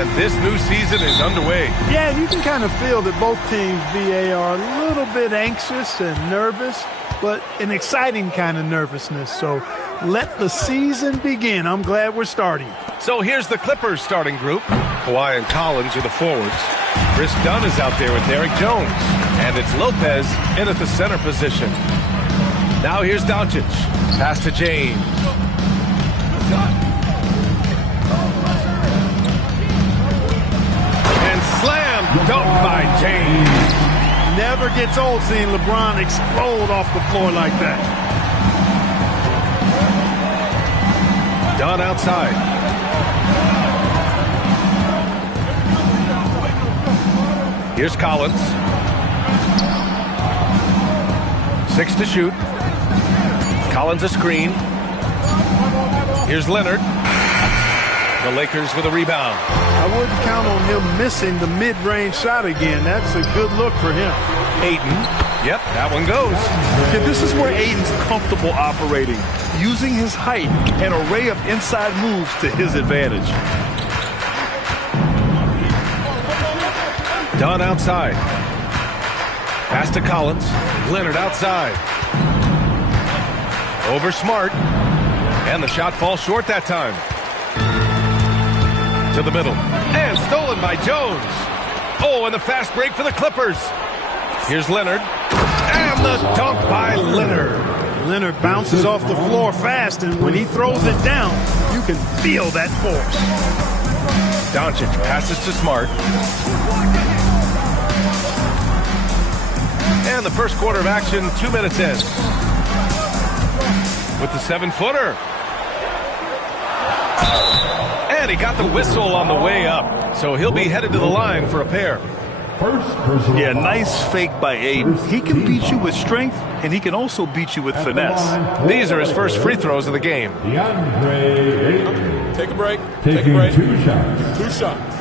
And this new season is underway. Yeah, you can kind of feel that both teams, BA, are a little bit anxious and nervous, but an exciting kind of nervousness. So let the season begin. I'm glad we're starting. So here's the Clippers starting group. Kawhi and Collins are the forwards. Chris Dunn is out there with Derek Jones. And it's Lopez in at the center position. Now here's Doncic. Pass to James. And slam dunk by James. Never gets old seeing LeBron explode off the floor like that. Dunn outside. Here's Collins. 6 to shoot. Collins a screen. Here's Leonard. The Lakers with a rebound. I wouldn't count on him missing the mid-range shot again. That's a good look for him. Ayton. Yep, that one goes. Yeah, this is where Ayton's comfortable operating, using his height and array of inside moves to his advantage. Dunn outside. Pass to Collins. Leonard outside. Over Smart. And the shot falls short that time. To the middle. And stolen by Jones. Oh, and the fast break for the Clippers. Here's Leonard. And the dunk by Leonard. Leonard bounces off the floor fast, and when he throws it down, you can feel that force. Doncic passes to Smart. And the first quarter of action, 2 minutes in. With the 7-footer. And he got the whistle on the way up. So he'll be headed to the line for a pair. Yeah, nice fake by Ayton. He can beat you with strength, and he can also beat you with finesse. These are his first free throws of the game. Take a break. Taking 2 shots. 2 shots.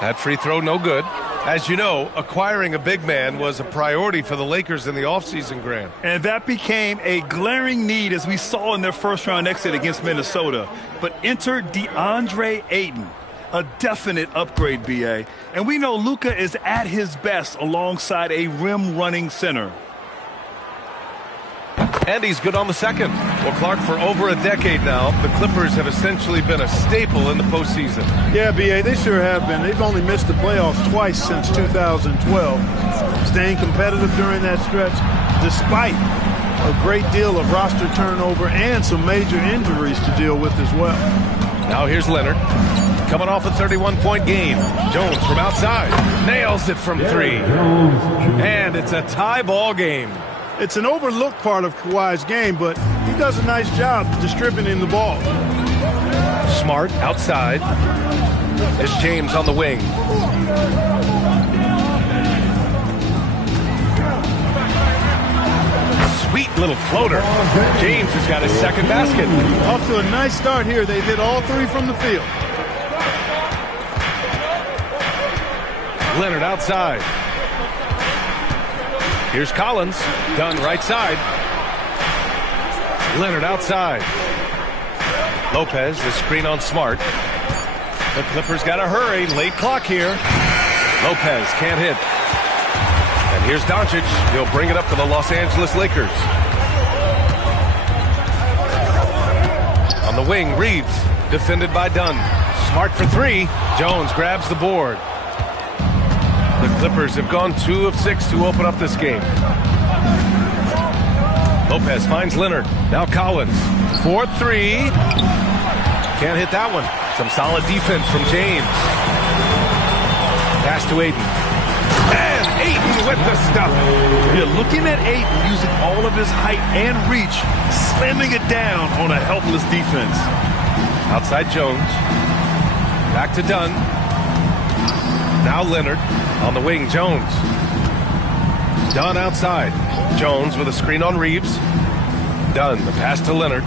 That free throw, no good. As you know, acquiring a big man was a priority for the Lakers in the offseason, Grant. And that became a glaring need, as we saw in their first-round exit against Minnesota. But enter DeAndre Ayton, a definite upgrade, BA. And we know Luka is at his best alongside a rim-running center. And he's good on the second. Well, Clark, for over a decade now, the Clippers have essentially been a staple in the postseason. Yeah, B.A., they sure have been. They've only missed the playoffs twice since 2012. Staying competitive during that stretch, despite a great deal of roster turnover and some major injuries to deal with as well. Now here's Leonard. Coming off a 31-point game. Jones from outside. Nails it from 3. And it's a tie ball game. It's an overlooked part of Kawhi's game, but he does a nice job distributing the ball. Smart outside. There's James on the wing. Sweet little floater. James has got his second basket. Off to a nice start here. They've hit all 3 from the field. Leonard outside. Here's Collins. Dunn right side. Leonard outside. Lopez, the screen on Smart. The Clippers got to hurry. Late clock here. Lopez can't hit. And here's Doncic. He'll bring it up for the Los Angeles Lakers. On the wing, Reeves. Defended by Dunn. Smart for 3. Jones grabs the board. The Clippers have gone 2 of 6 to open up this game. Lopez finds Leonard. Now Collins. 4-3. Can't hit that one. Some solid defense from James. Pass to Ayton. And Ayton with the stuff. Yeah, looking at Ayton using all of his height and reach, slamming it down on a helpless defense. Outside Jones. Back to Dunn. Now Leonard. On the wing, Jones. Dunn outside. Jones with a screen on Reeves. Dunn, the pass to Leonard.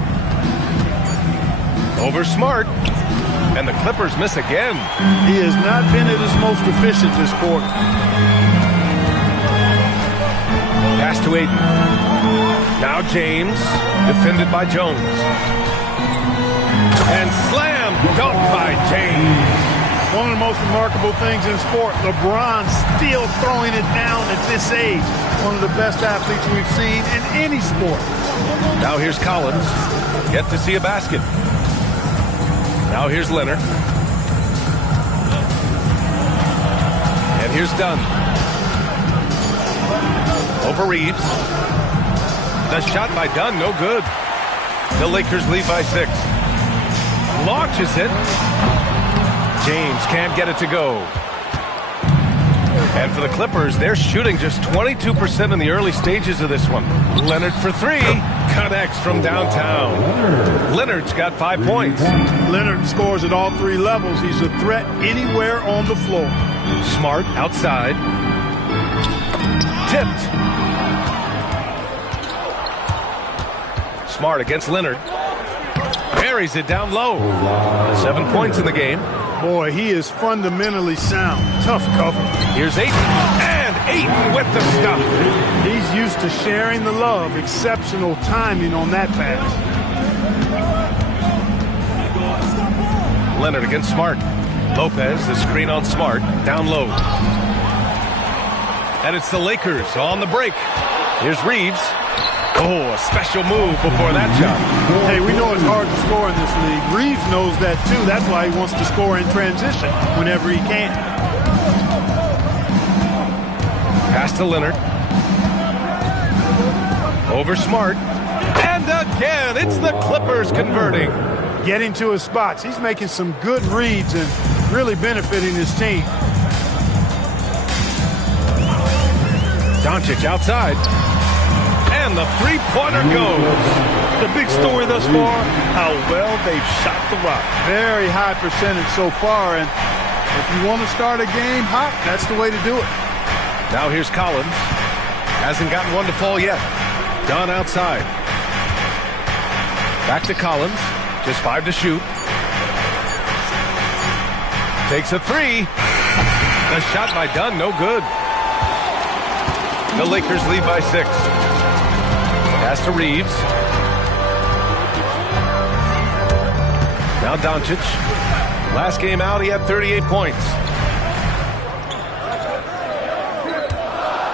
Over Smart. And the Clippers miss again. He has not been at his most efficient this quarter. Pass to Aiden. Now James, defended by Jones. And slam dunk by James. One of the most remarkable things in sport, LeBron still throwing it down at this age. One of the best athletes we've seen in any sport. Now here's Collins. Yet to see a basket. Now here's Leonard. And here's Dunn. Over Reeves. The shot by Dunn, no good. The Lakers lead by 6. Launches it. James can't get it to go. And for the Clippers, they're shooting just 22% in the early stages of this one. Leonard for 3. Connects from downtown. Leonard's got 5 points. Leonard scores at all 3 levels. He's a threat anywhere on the floor. Smart outside. Tipped. Smart against Leonard. Buries it down low. 7 points in the game. Boy, he is fundamentally sound. Tough cover. Here's Ayton. And Ayton with the stuff. He's used to sharing the love. Exceptional timing on that pass. Leonard against Smart. Lopez, the screen on Smart. Down low. And it's the Lakers on the break. Here's Reeves. Oh, a special move before that shot. Hey, we know it's hard to score in this league. Reeves knows that, too. That's why he wants to score in transition whenever he can. Pass to Leonard. Over Smart. And again, it's the Clippers converting. Getting to his spots. He's making some good reads and really benefiting his team. Doncic outside. And the three-pointer goes. The big story thus far, how well they've shot the rock. Very high percentage so far, and if you want to start a game hot, that's the way to do it. Now here's Collins. Hasn't gotten one to fall yet. Dunn outside. Back to Collins. Just 5 to shoot. Takes a 3. The shot by Dunn, no good. The Lakers lead by 6. Pass to Reeves. Now Doncic. Last game out, he had 38 points.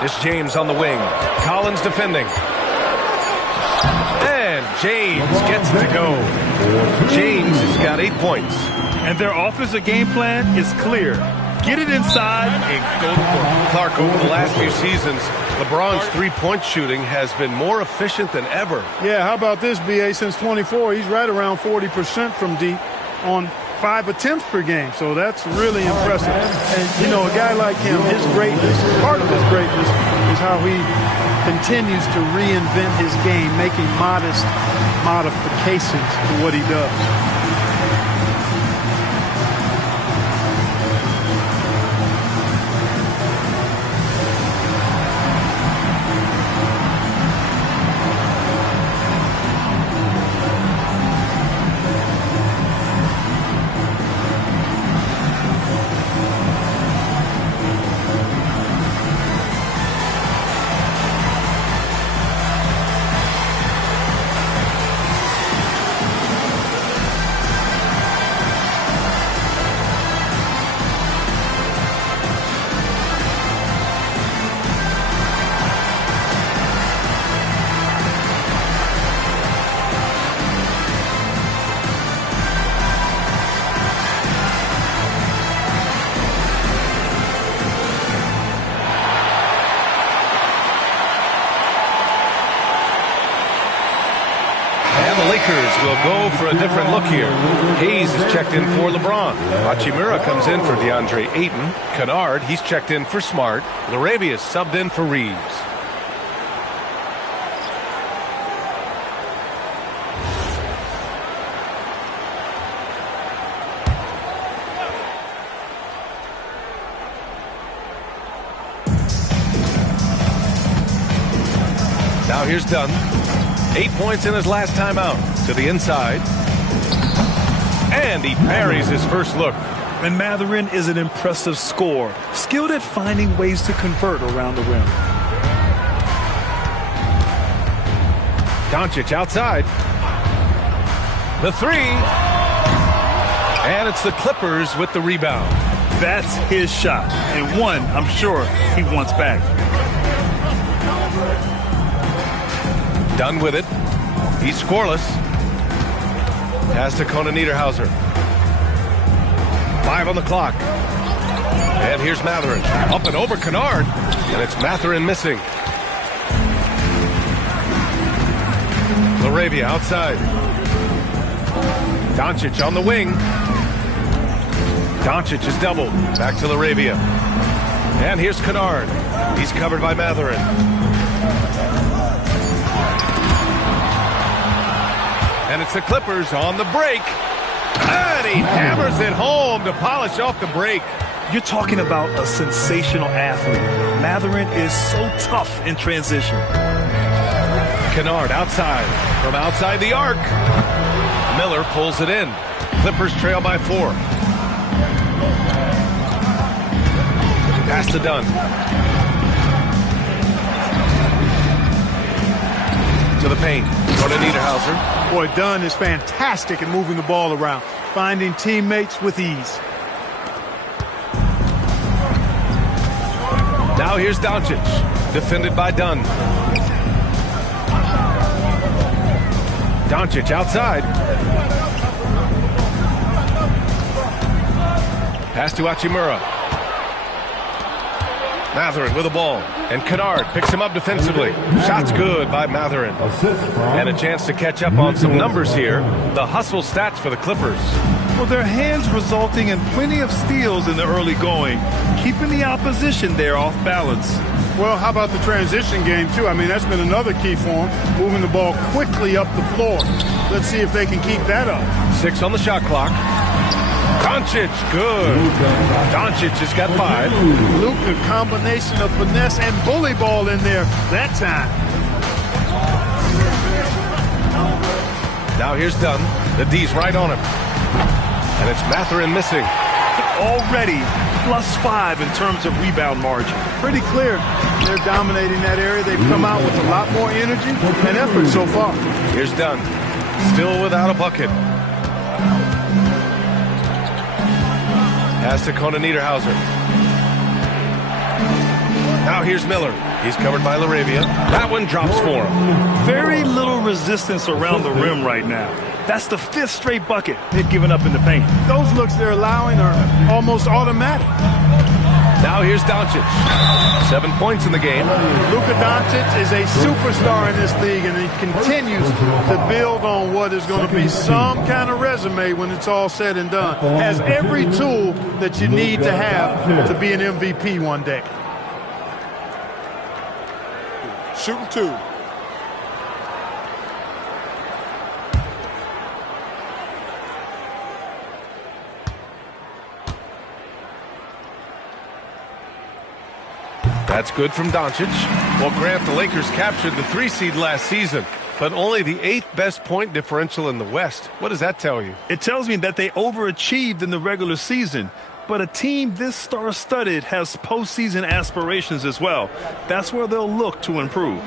It's James on the wing. Collins defending. And James gets it to go. James has got 8 points. And their offensive game plan is clear. Get it inside and go to work. Clark, over the last few seasons, LeBron's three-point shooting has been more efficient than ever. Yeah, how about this, B.A.? Since 24, he's right around 40% from deep on 5 attempts per game. So that's really impressive. And, you know, a guy like him, his greatness, part of his greatness is how he continues to reinvent his game, making modest modifications to what he does. Will go for a different look here. Hayes is checked in for LeBron. Hachimura comes in for DeAndre Ayton. Kunad, he's checked in for Smart. Larabia's subbed in for Reeves. Now here's Dunn. 8 points in his last time out. To the inside. And he parries his first look. And Mathurin is an impressive scorer, skilled at finding ways to convert around the rim. Doncic outside. The three. And it's the Clippers with the rebound. That's his shot, and one I'm sure he wants back. Done with it. He's scoreless. Pass to Kunad Niederhauser. 5 on the clock. And here's Mathurin. Up and over Kunad. And it's Mathurin missing. Laravia outside. Doncic on the wing. Doncic is doubled. Back to Laravia. And here's Kunad. He's covered by Mathurin. And it's the Clippers on the break. And he hammers it home to polish off the break. You're talking about a sensational athlete. Mathurin is so tough in transition. Kunad outside. From outside the arc. Miller pulls it in. Clippers trail by 4. Pass to Dunn. To the paint. Kunad Niederhauser. Boy, Dunn is fantastic at moving the ball around, finding teammates with ease. Now here's Doncic, defended by Dunn. Doncic outside. Pass to Hachimura. Mathurin with the ball. And Kunad picks him up defensively. Shot's good by Mathurin. And a chance to catch up on some numbers here. The hustle stats for the Clippers. Well, their hands resulting in plenty of steals in the early going, keeping the opposition there off balance. Well, how about the transition game, too? I mean, that's been another key for them, moving the ball quickly up the floor. Let's see if they can keep that up. 6 on the shot clock. Doncic, good. Doncic has got 5. Luka, combination of finesse and bully ball in there that time. Now here's Dunn. The D's right on him. And it's Mathurin missing. Already +5 in terms of rebound margin. Pretty clear they're dominating that area. They've come out with a lot more energy and effort so far. Here's Dunn. Still without a bucket. Pass to Kunad Niederhauser. Now here's Miller. He's covered by Laravia. That one drops for him. Very little resistance around the rim right now. That's the 5th straight bucket they've given up in the paint. Those looks they're allowing are almost automatic. Now here's Doncic. 7 points in the game. Luka Doncic is a superstar in this league, and he continues to build on what is going to be some kind of resume when it's all said and done. Has every tool that you need to have to be an MVP one day. Shooting 2. That's good from Doncic. Well, Grant, the Lakers captured the 3 seed last season, but only the 8th best point differential in the West. What does that tell you? It tells me that they overachieved in the regular season, but a team this star-studded has postseason aspirations as well. That's where they'll look to improve.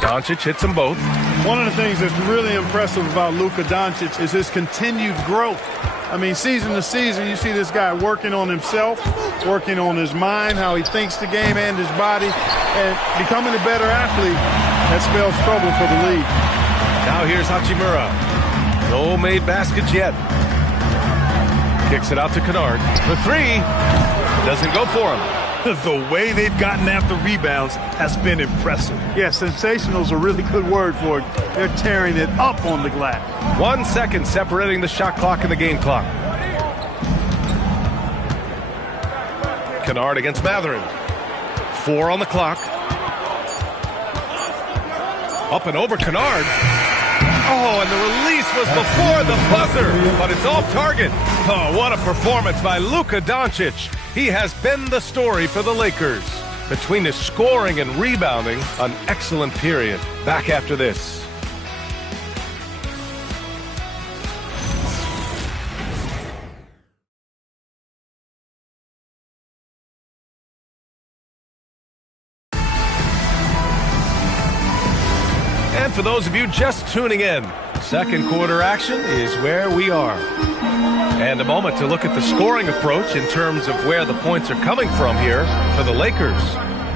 Doncic hits them both. One of the things that's really impressive about Luka Doncic is his continued growth. I mean, season to season, you see this guy working on himself, working on his mind, how he thinks the game and his body, and becoming a better athlete. That spells trouble for the league. Now here's Hachimura. No made baskets yet. Kicks it out to Kunad. For 3. Doesn't go for him. The way they've gotten after rebounds has been impressive. Yeah, sensational is a really good word for it. They're tearing it up on the glass. 1 second separating the shot clock and the game clock. Kunad against Mathurin. 4 on the clock. Up and over Kunad. Oh, and the release was before the buzzer, but it's off target. Oh, what a performance by Luka Doncic. He has been the story for the Lakers. Between his scoring and rebounding, an excellent period. Back after this. for those of you just tuning in, second quarter action is where we are. And a moment to look at the scoring approach in terms of where the points are coming from here for the Lakers.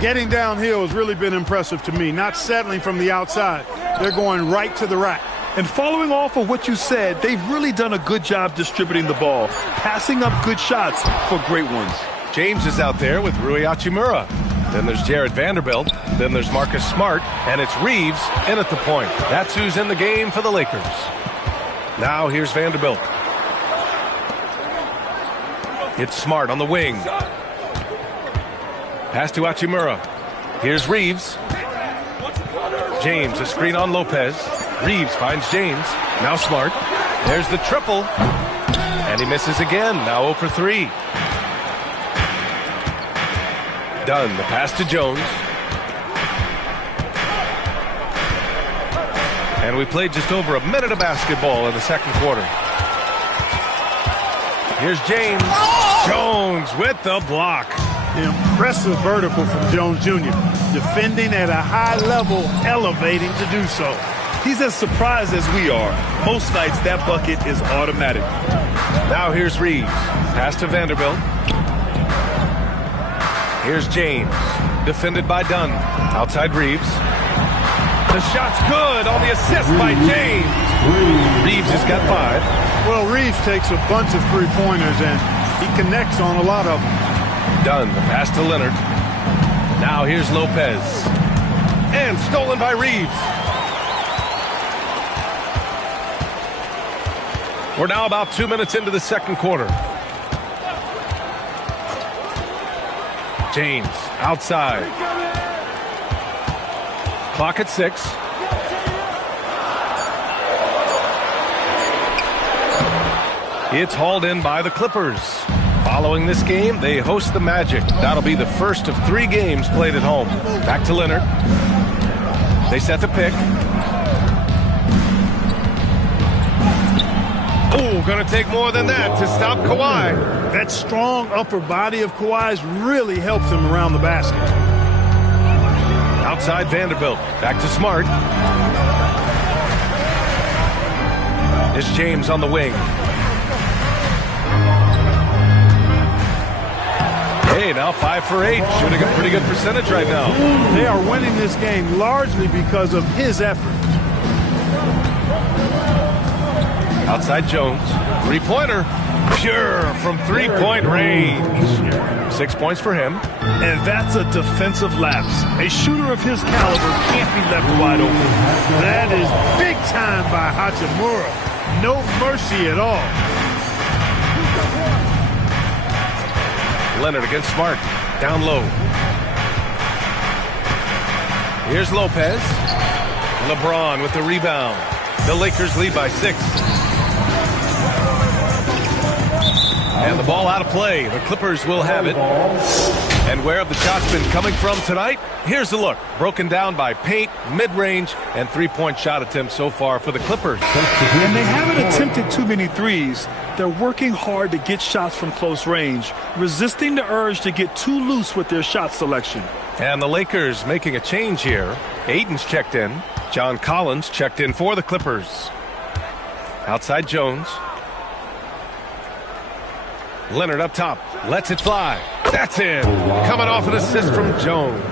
Getting downhill has really been impressive to me, not settling from the outside. They're going right to the rack. And following off of what you said, they've really done a good job distributing the ball, passing up good shots for great ones. James is out there with Rui Hachimura. Then there's Jared Vanderbilt. Then there's Marcus Smart. And it's Reeves in at the point. That's who's in the game for the Lakers. Now here's Vanderbilt. It's Smart on the wing. Pass to Hachimura. Here's Reeves. James, a screen on Lopez. Reeves finds James. Now Smart. There's the triple. And he misses again. Now 0 for 3. Dunn, the pass to Jones. And we played just over a minute of basketball in the second quarter. Here's James. Jones with the block. Impressive vertical from Jones Jr. Defending at a high level, elevating to do so. He's as surprised as we are. Most nights that bucket is automatic. Now here's Reeves. Pass to Vanderbilt. Here's James. Defended by Dunn. Outside Reeves. The shot's good on the assist by James. Reeves has got 5. Well, Reeves takes a bunch of three-pointers and he connects on a lot of them. Dunn, the pass to Leonard. Now here's Lopez. And stolen by Reeves. We're now about 2 minutes into the second quarter. James, outside. Clock at 6. It's hauled in by the Clippers. Following this game, they host the Magic. That'll be the first of 3 games played at home. Back to Leonard. They set the pick. Oh, gonna take more than that to stop Kawhi. That strong upper body of Kawhi's really helps him around the basket. Outside Vanderbilt. Back to Smart. It's James on the wing. Hey, now 5 for 8. Shooting a pretty good percentage right now. They are winning this game largely because of his effort. Outside Jones. Three-pointer. Pure from three-point range. 6 points for him. And that's a defensive lapse. A shooter of his caliber can't be left wide open. That is big time by Hachimura. No mercy at all. Leonard against Smart. Down low. Here's Lopez. LeBron with the rebound. The Lakers lead by 6. And the ball out of play. The Clippers will have it. And where have the shots been coming from tonight? Here's the look. Broken down by paint, mid-range, and three-point shot attempts so far for the Clippers. And they haven't attempted too many threes. They're working hard to get shots from close range, resisting the urge to get too loose with their shot selection. And the Lakers making a change here. Ayton's checked in. John Collins checked in for the Clippers. Outside Jones. Leonard up top. Lets it fly. That's in. Coming off an assist from Jones.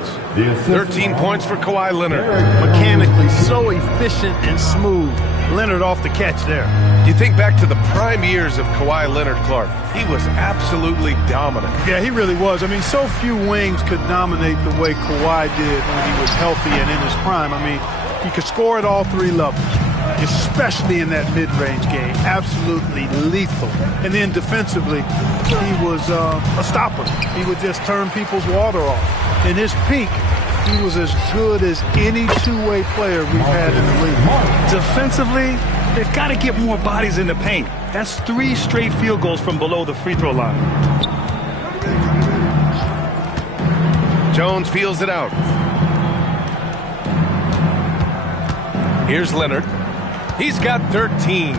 13 points for Kawhi Leonard. Mechanically so efficient and smooth. Leonard off the catch there. You think back to the prime years of Kawhi Leonard, Clark. He was absolutely dominant. Yeah, he really was. I mean, so few wings could dominate the way Kawhi did when he was healthy and in his prime. I mean, he could score at all 3 levels, especially in that mid-range game. Absolutely lethal. And then defensively, he was a stopper. He would just turn people's water off. In his peak, he was as good as any two-way player we've had in the league. Defensively, they've got to get more bodies in the paint. That's 3 straight field goals from below the free throw line. Jones feels it out. Here's Leonard. He's got 13.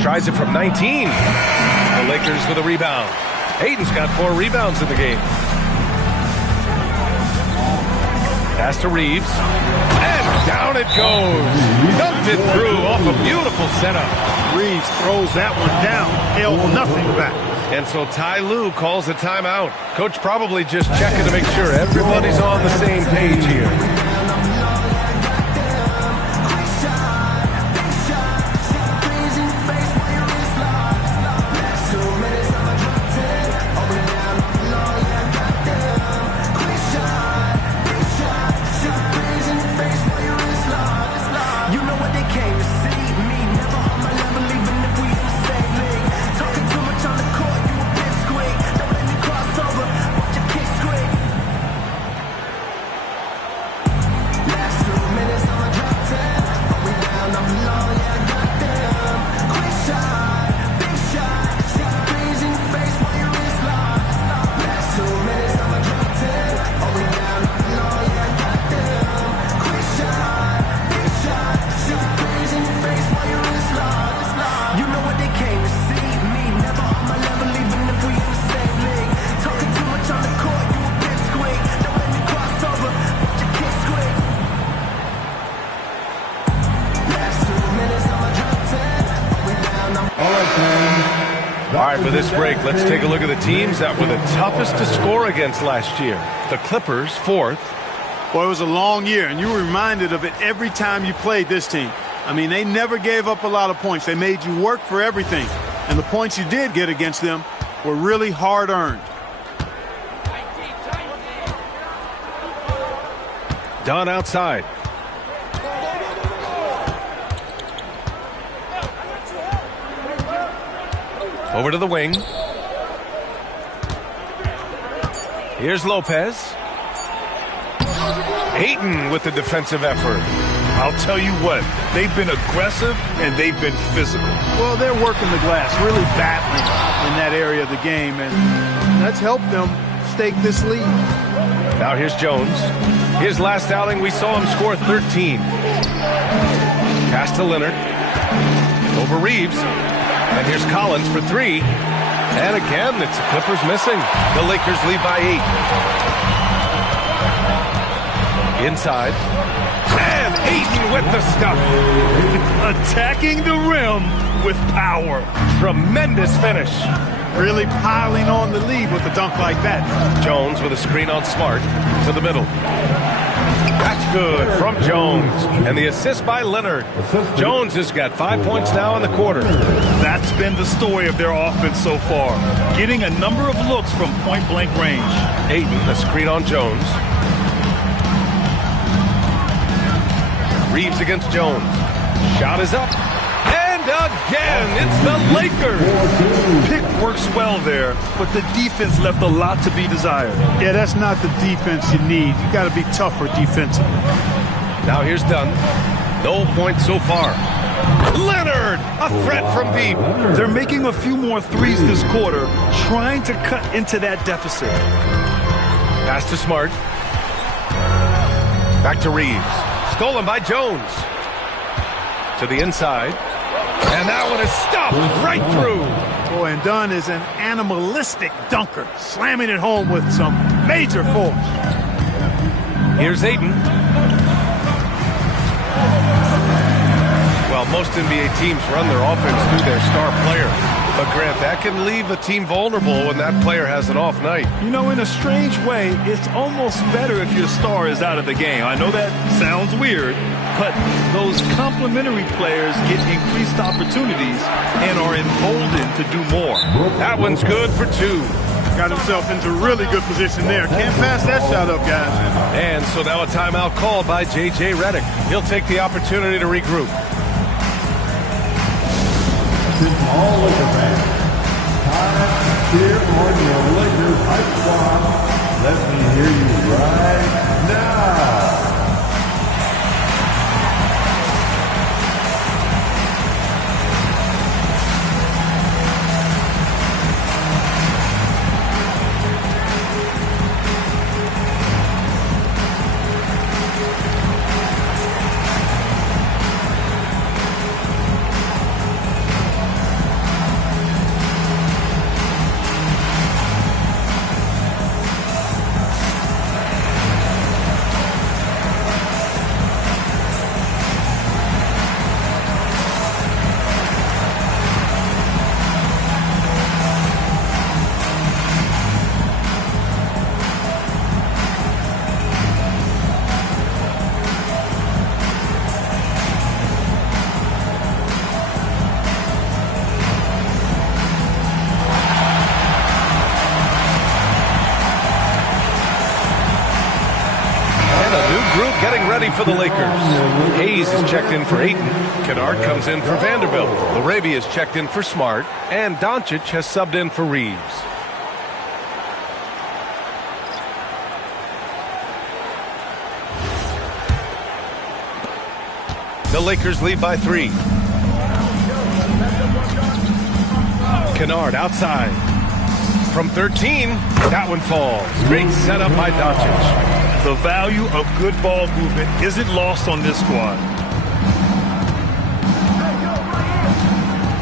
Tries it from 19. The Lakers with a rebound. Ayton's got 4 rebounds in the game. Pass to Reeves. And down it goes. Dumped it through off a beautiful setup. Reeves throws that one down. Held nothing back. And so Ty Lue calls a timeout. Coach probably just checking to make sure everybody's on the same page here. All right, for this break, let's take a look at the teams that were the toughest to score against last year. The Clippers, 4th. Well, it was a long year, and you were reminded of it every time you played this team. I mean, they never gave up a lot of points. They made you work for everything. And the points you did get against them were really hard-earned. Dunn outside. Over to the wing. Here's Lopez. Ayton with the defensive effort. I'll tell you what, they've been aggressive and they've been physical. Well, they're working the glass, really battling in that area of the game, and that's helped them stake this lead. Now here's Jones. His last outing, we saw him score 13. Pass to Leonard. Over Reeves. And here's Collins for 3. And again, it's the Clippers missing. The Lakers lead by 8. Inside. And Ayton with the stuff. Attacking the rim with power. Tremendous finish. Really piling on the lead with a dunk like that. Jones with a screen on Smart to the middle. That's good from Jones. And the assist by Leonard. Jones has got 5 points now in the quarter. That's been the story of their offense so far. Getting a number of looks from point-blank range. Ayton, a screen on Jones. Reeves against Jones. Shot is up. And again, it's the Lakers. Pick works well there, but the defense left a lot to be desired. Yeah, that's not the defense you need. You got to be tougher defensively. Now here's Dunn. No points so far. Leonard, a threat from deep. They're making a few more threes this quarter, trying to cut into that deficit. Pass to Smart. Back to Reeves. Stolen by Jones. To the inside. And that one is stuffed right through. Boy, and Dunn is an animalistic dunker, slamming it home with some major force. Here's Ayton. Well, most NBA teams run their offense through their star player. But, Grant, that can leave a team vulnerable when that player has an off night. You know, in a strange way, it's almost better if your star is out of the game. I know that sounds weird, but those complementary players get increased opportunities and are emboldened to do more. That one's good for 2. Got himself into really good position there. Can't pass that shot up, guys. And so now a timeout called by J.J. Redick. He'll take the opportunity to regroup. All Laker fans, time to cheer on your Lakers hype squad. Let me hear you right now. ready for the Lakers. Hayes is checked in for Ayton. Kennard comes in for Vanderbilt. Larabia is checked in for Smart. And Doncic has subbed in for Reeves. The Lakers lead by 3. Kennard outside. From 13, that one falls. Great setup by Doncic. The value of good ball movement isn't lost on this squad.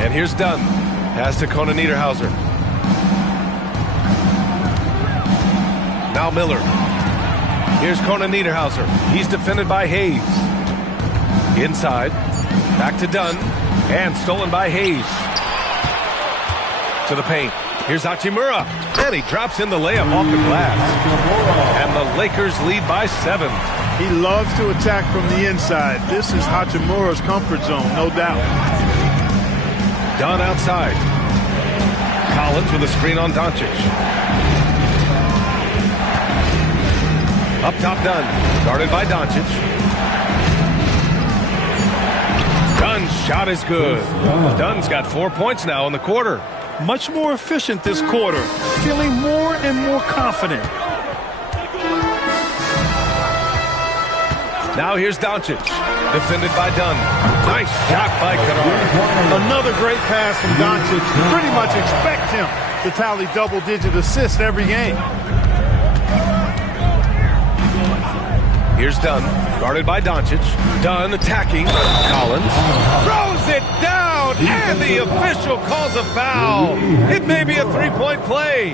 And here's Dunn. Pass to Kona Niederhauser. Now Miller. Here's Kona Niederhauser. He's defended by Hayes. Inside. Back to Dunn. And stolen by Hayes. To the paint. Here's Hachimura. And he drops in the layup off the glass. And the Lakers lead by 7. He loves to attack from the inside. This is Hachimura's comfort zone, no doubt. Dunn outside. Collins with a screen on Doncic. Up top Dunn. Guarded by Doncic. Dunn's shot is good. Dunn's got 4 points now in the quarter. Much more efficient this quarter. Feeling more and more confident. Now here's Doncic. Defended by Dunn. Nice shot by Kennard. Another great pass from Doncic. You pretty much expect him to tally double-digit assists every game. Here's Dunn. Guarded by Doncic. Dunn attacking. Collins throws it down. And the official calls a foul. It may be a three-point play.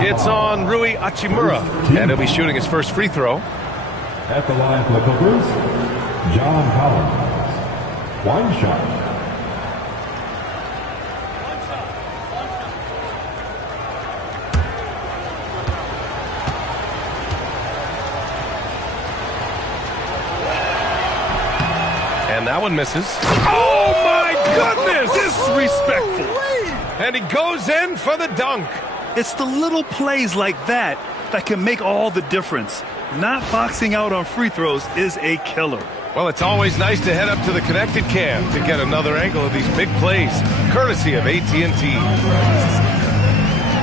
It's on Rui Hachimura. And he'll be shooting his first free throw. At the line for the Clippers, John Collins. One shot. And that one misses. Oh, my goodness! Disrespectful. And he goes in for the dunk. It's the little plays like that that can make all the difference. Not boxing out on free throws is a killer. Well, it's always nice to head up to the connected cam to get another angle of these big plays, courtesy of AT&T.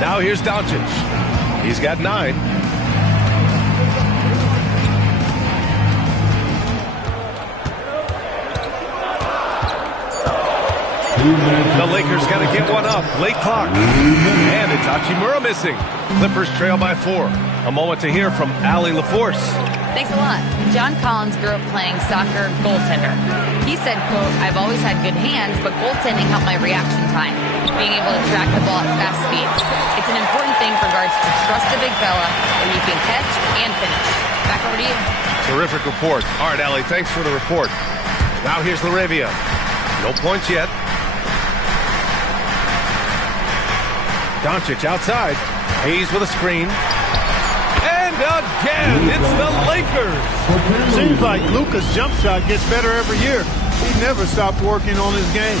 Now here's Doncic. He's got 9. The Lakers got to get one up. Late clock. And it's Hachimura missing. Clippers trail by 4. A moment to hear from Allie LaForce. Thanks a lot. John Collins grew up playing soccer goaltender. He said, quote, "I've always had good hands, but goaltending helped my reaction time, being able to track the ball at fast speeds. It's an important thing for guards to trust the big fella that you can catch and finish." Back over to you. Terrific report. All right, Allie, thanks for the report. Now here's Larabia. No points yet. Doncic outside. Hayes with a screen. And again, it's the Lakers. Seems like Luka's jump shot gets better every year. He never stops working on his game.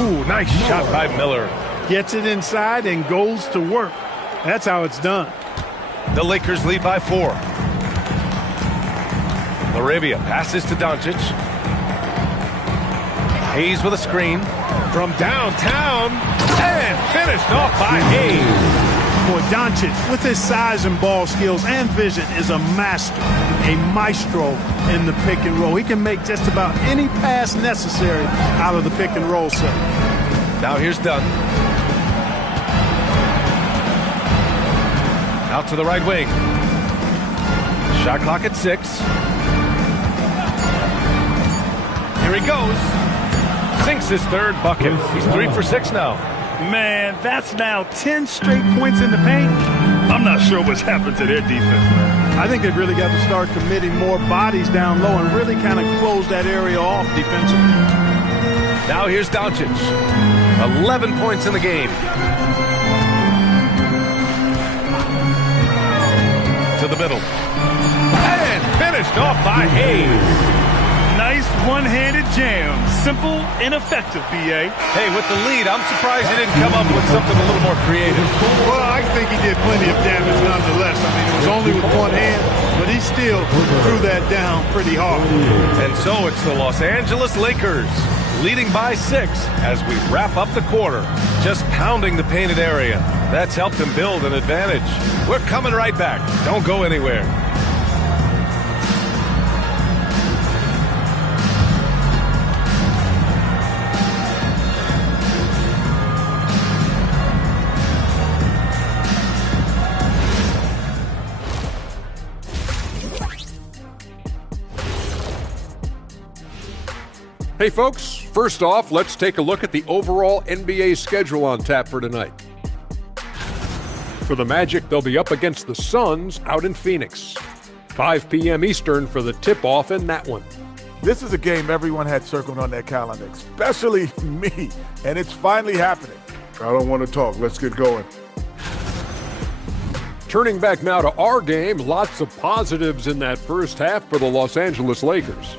Ooh, nice shot by Miller. Gets it inside and goes to work. That's how it's done. The Lakers lead by 4. Larabia passes to Doncic. Hayes with a screen from downtown and finished off by Hayes. Boy, Doncic, with his size and ball skills and vision, is a master, a maestro in the pick and roll. He can make just about any pass necessary out of the pick and roll set. Now here's Dunn. Out to the right wing. Shot clock at 6. Here he goes. Sinks his third bucket. He's 3 for 6 now. Man, that's now 10 straight points in the paint. I'm not sure what's happened to their defense, man. I think they've really got to start committing more bodies down low and really kind of close that area off defensively. Now here's Doncic. 11 points in the game. To the middle. And finished off by Hayes. Nice one-handed jam. Simple and effective, B.A. Hey, with the lead, I'm surprised he didn't come up with something a little more creative. Well, I think he did plenty of damage nonetheless. I mean, it was only with one hand, but he still threw that down pretty hard. And so it's the Los Angeles Lakers leading by 6 as we wrap up the quarter. Just pounding the painted area. That's helped them build an advantage. We're coming right back. Don't go anywhere. Hey folks, first off, let's take a look at the overall NBA schedule on tap for tonight. For the Magic, they'll be up against the Suns out in Phoenix. 5 p.m. Eastern for the tip-off in that one. This is a game everyone had circled on their calendar, especially me, and it's finally happening. I don't want to talk. Let's get going. Turning back now to our game, lots of positives in that first half for the Los Angeles Lakers.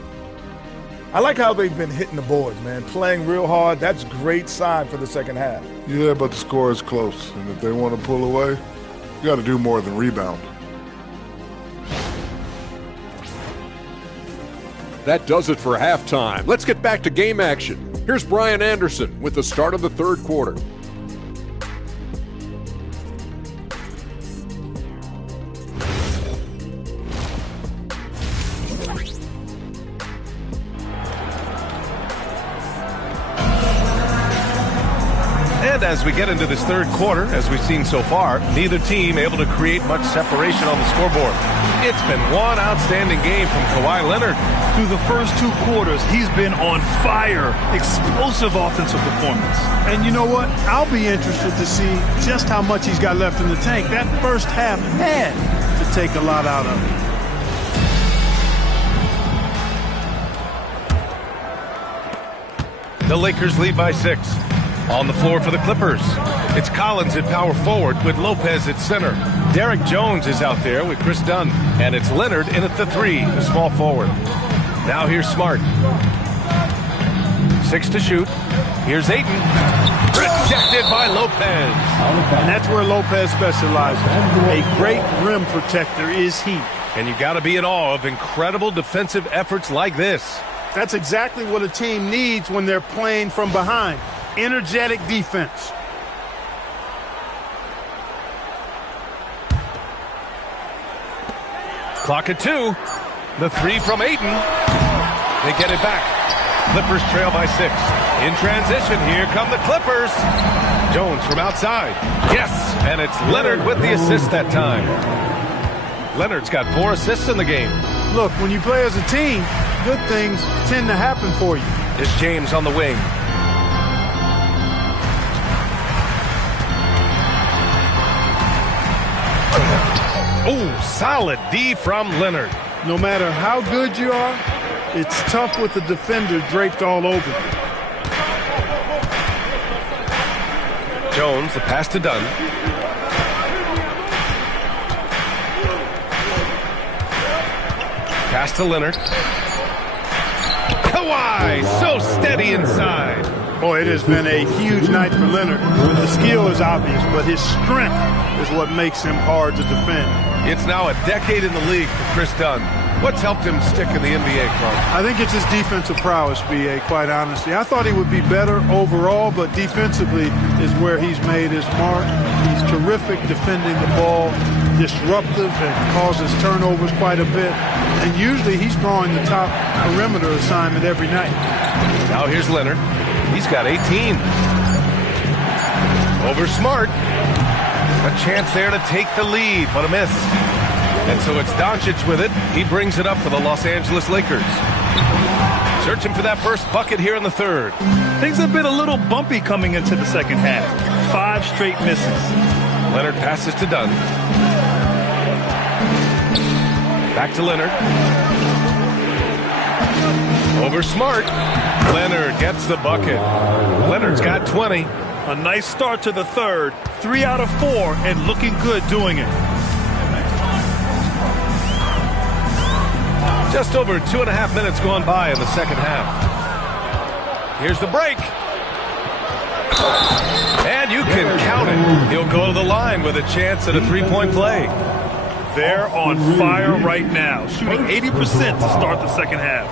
I like how they've been hitting the boards, man, playing real hard. That's a great sign for the second half. Yeah, but the score is close, and if they want to pull away, you got to do more than rebound. That does it for halftime. Let's get back to game action. Here's Brian Anderson with the start of the third quarter. And as we get into this third quarter, as we've seen so far, neither team able to create much separation on the scoreboard. It's been one outstanding game from Kawhi Leonard. Through the first 2 quarters, he's been on fire. Explosive offensive performance. And you know what? I'll be interested to see just how much he's got left in the tank. That first half had to take a lot out of it. The Lakers lead by 6. On the floor for the Clippers, it's Collins at power forward with Lopez at center. Derek Jones is out there with Chris Dunn. And it's Leonard in at the 3, the small forward. Now here's Smart. 6 to shoot. Here's Ayton. Rejected by Lopez. And that's where Lopez specializes. A great rim protector is he. And you got to be in awe of incredible defensive efforts like this. That's exactly what a team needs when they're playing from behind. Energetic defense. Clock at 2. The 3 from Ayton. They get it back. Clippers trail by 6. In transition, here come the Clippers. Jones from outside. Yes, and it's Leonard with the assist that time. Leonard's got 4 assists in the game. Look, when you play as a team, good things tend to happen for you. It's James on the wing. Oh, solid D from Leonard. No matter how good you are, it's tough with the defender draped all over you. Jones, the pass to Dunn. Pass to Leonard. Kawhi, so steady inside. Boy, it has been a huge night for Leonard. The skill is obvious, but his strength is what makes him hard to defend. It's now a decade in the league for Chris Dunn. What's helped him stick in the NBA, Clark? I think it's his defensive prowess, B.A., quite honestly. I thought he would be better overall, but defensively is where he's made his mark. He's terrific defending the ball, disruptive, and causes turnovers quite a bit. And usually he's drawing the top perimeter assignment every night. Now here's Leonard. He's got 18. Over Smart. A chance there to take the lead, but a miss. And so it's Doncic with it. He brings it up for the Los Angeles Lakers. Searching for that first bucket here in the third. Things have been a little bumpy coming into the second half. 5 straight misses. Leonard passes to Dunn. Back to Leonard. Over Smart. Leonard gets the bucket. Leonard's got 20. A nice start to the third. 3 out of 4 and looking good doing it. Just over 2.5 minutes gone by in the second half. Here's the break. And you can count it. He'll go to the line with a chance at a three-point play. They're on fire right now, shooting 80% to start the second half.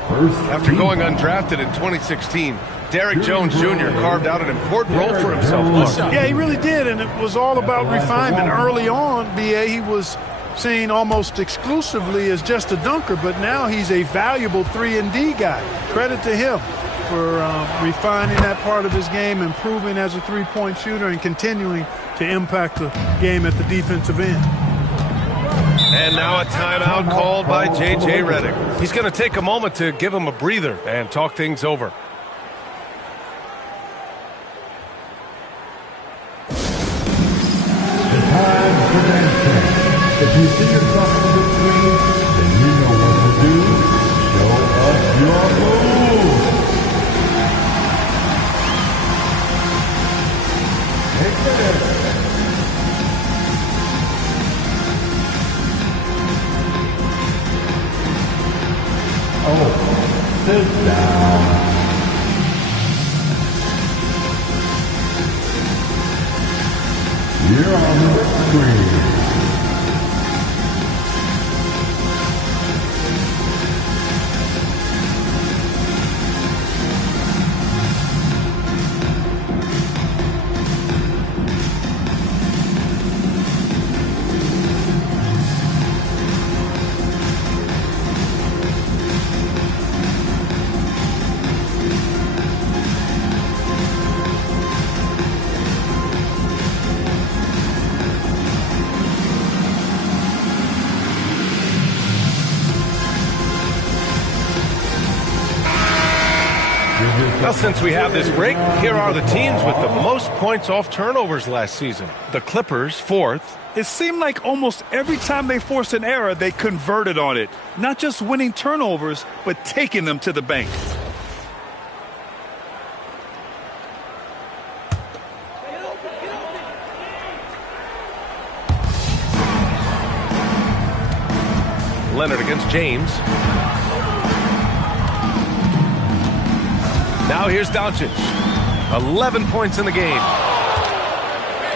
After going undrafted in 2016, Derrick Jones Jr. carved out an important role for himself. Yeah, he really did, and it was all about refinement. Early on, B.A., he was seen almost exclusively as just a dunker, but now he's a valuable 3-and-D guy. Credit to him for refining that part of his game, improving as a three-point shooter, and continuing to impact the game at the defensive end. And now a timeout called by J.J. Redick. He's going to take a moment to give him a breather and talk things over. The time for dancing. If you see yourself on the screen, then you know what to do. Show us your moves. Take the dance. Oh, sit down. You're on the screen. Now, since we have this break, here are the teams with the most points off turnovers last season. The Clippers, 4th. It seemed like almost every time they forced an error, they converted on it. Not just winning turnovers, but taking them to the bank. Leonard against James. Now here's Doncic. 11 points in the game.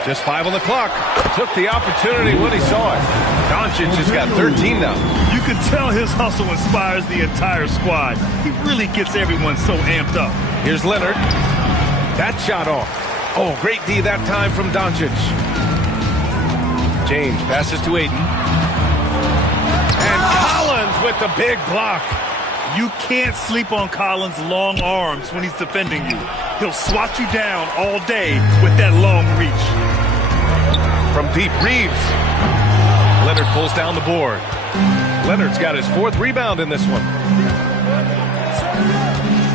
Just 5 on the clock. Took the opportunity when he saw it. Doncic has got 13 now. You can tell his hustle inspires the entire squad. He really gets everyone so amped up. Here's Leonard. That shot off. Oh, great D that time from Doncic. James passes to Ayton. And Collins with the big block. You can't sleep on Collins' long arms when he's defending you. He'll swat you down all day with that long reach. From deep, Reeves. Leonard pulls down the board. Leonard's got his 4th rebound in this one.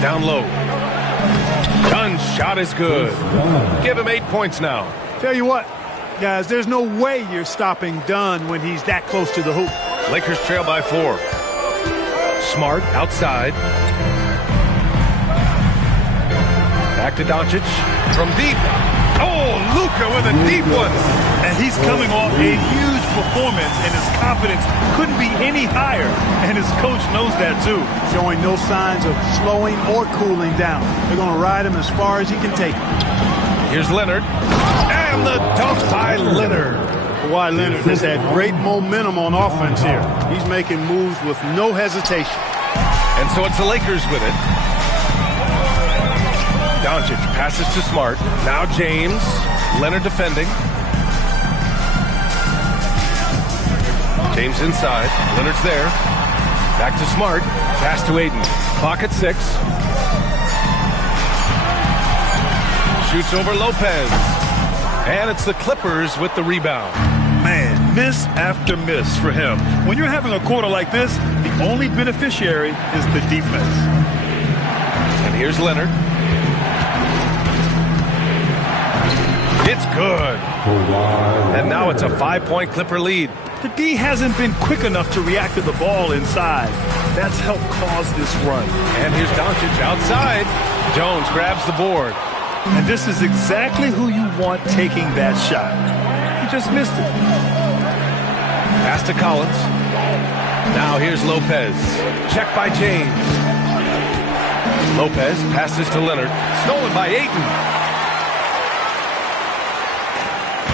Down low. Dunn's shot is good. Give him 8 points now. Tell you what, guys, there's no way you're stopping Dunn when he's that close to the hoop. Lakers trail by 4. Smart outside. Back to Doncic from deep. Oh, Luka with a deep one. And he's coming off a huge performance, and his confidence couldn't be any higher. And his coach knows that too. Showing no signs of slowing or cooling down. They're going to ride him as far as he can take him. Here's Leonard. And the dunk by Leonard. Kawhi Leonard has had great momentum on offense here. He's making moves with no hesitation. And so it's the Lakers with it. Doncic passes to Smart. Now James. Leonard defending. James inside. Leonard's there. Back to Smart. Pass to Ayton. Clock at 6. Shoots over Lopez. And it's the Clippers with the rebound. Man, miss after miss for him. When you're having a quarter like this, the only beneficiary is the defense. And here's Leonard. It's good. And now it's a 5-point Clipper lead. The D hasn't been quick enough to react to the ball inside. That's helped cause this run. And here's Doncic outside. Jones grabs the board. And this is exactly who you want taking that shot. He just missed it. Pass to Collins. Now here's Lopez. Check by James. Lopez passes to Leonard. Stolen by Ayton.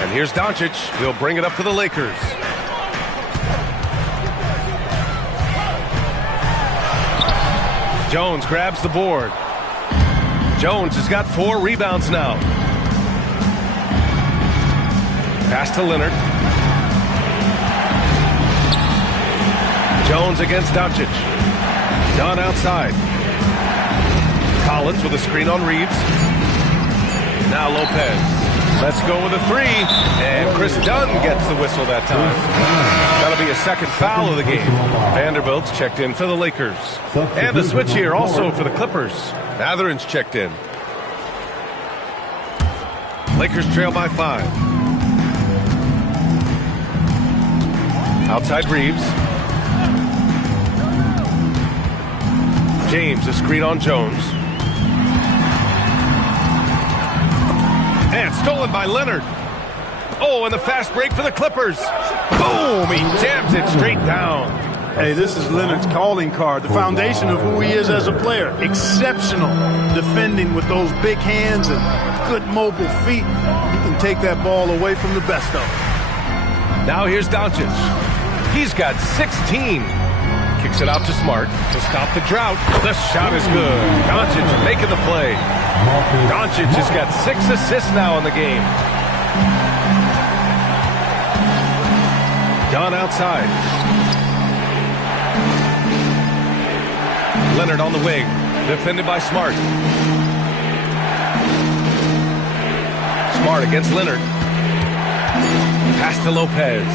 And here's Doncic. He'll bring it up for the Lakers. Jones grabs the board. Jones has got 4 rebounds now. Pass to Leonard. Jones against Doncic. Dunn outside. Collins with a screen on Reeves. Now Lopez. Let's go with a 3. And Chris Dunn gets the whistle that time. That'll be a second foul of the game. Vanderbilt's checked in for the Lakers. And a switch here also for the Clippers. Matherin's checked in. Lakers trail by 5. Outside Reeves. James, a screen on Jones. And stolen by Leonard. Oh, and the fast break for the Clippers. Boom! He jams it straight down. Hey, this is Leonard's calling card, the foundation of who he is as a player. Exceptional defending with those big hands and good mobile feet. He can take that ball away from the best of them. Now here's Doncic. He's got 16. Kicks it out to Smart to stop the drought. The shot is good. Doncic making the play. Doncic has got 6 assists now in the game. Dunn outside. Leonard on the wing. Defended by Smart. Smart against Leonard. Pass to Lopez.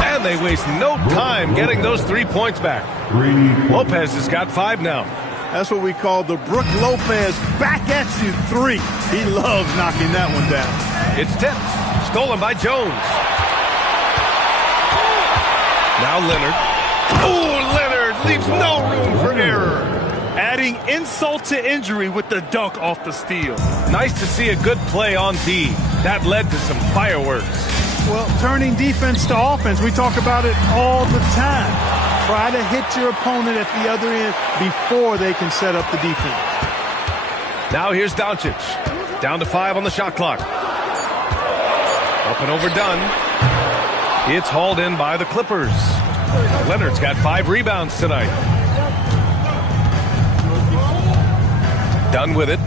And they waste no time getting those 3 points back. Lopez has got 5 now. That's what we call the Brook Lopez back at you 3. He loves knocking that one down. It's tipped. Stolen by Jones. Now Leonard. Oh, Leonard leaves no room for error. Adding insult to injury with the dunk off the steal. Nice to see a good play on D. That led to some fireworks. Well, turning defense to offense, we talk about it all the time. Try to hit your opponent at the other end before they can set up the defense. Now here's Doncic. Down to 5 on the shot clock. Up and over Dunn. It's hauled in by the Clippers. Leonard's got 5 rebounds tonight. Dunn with it.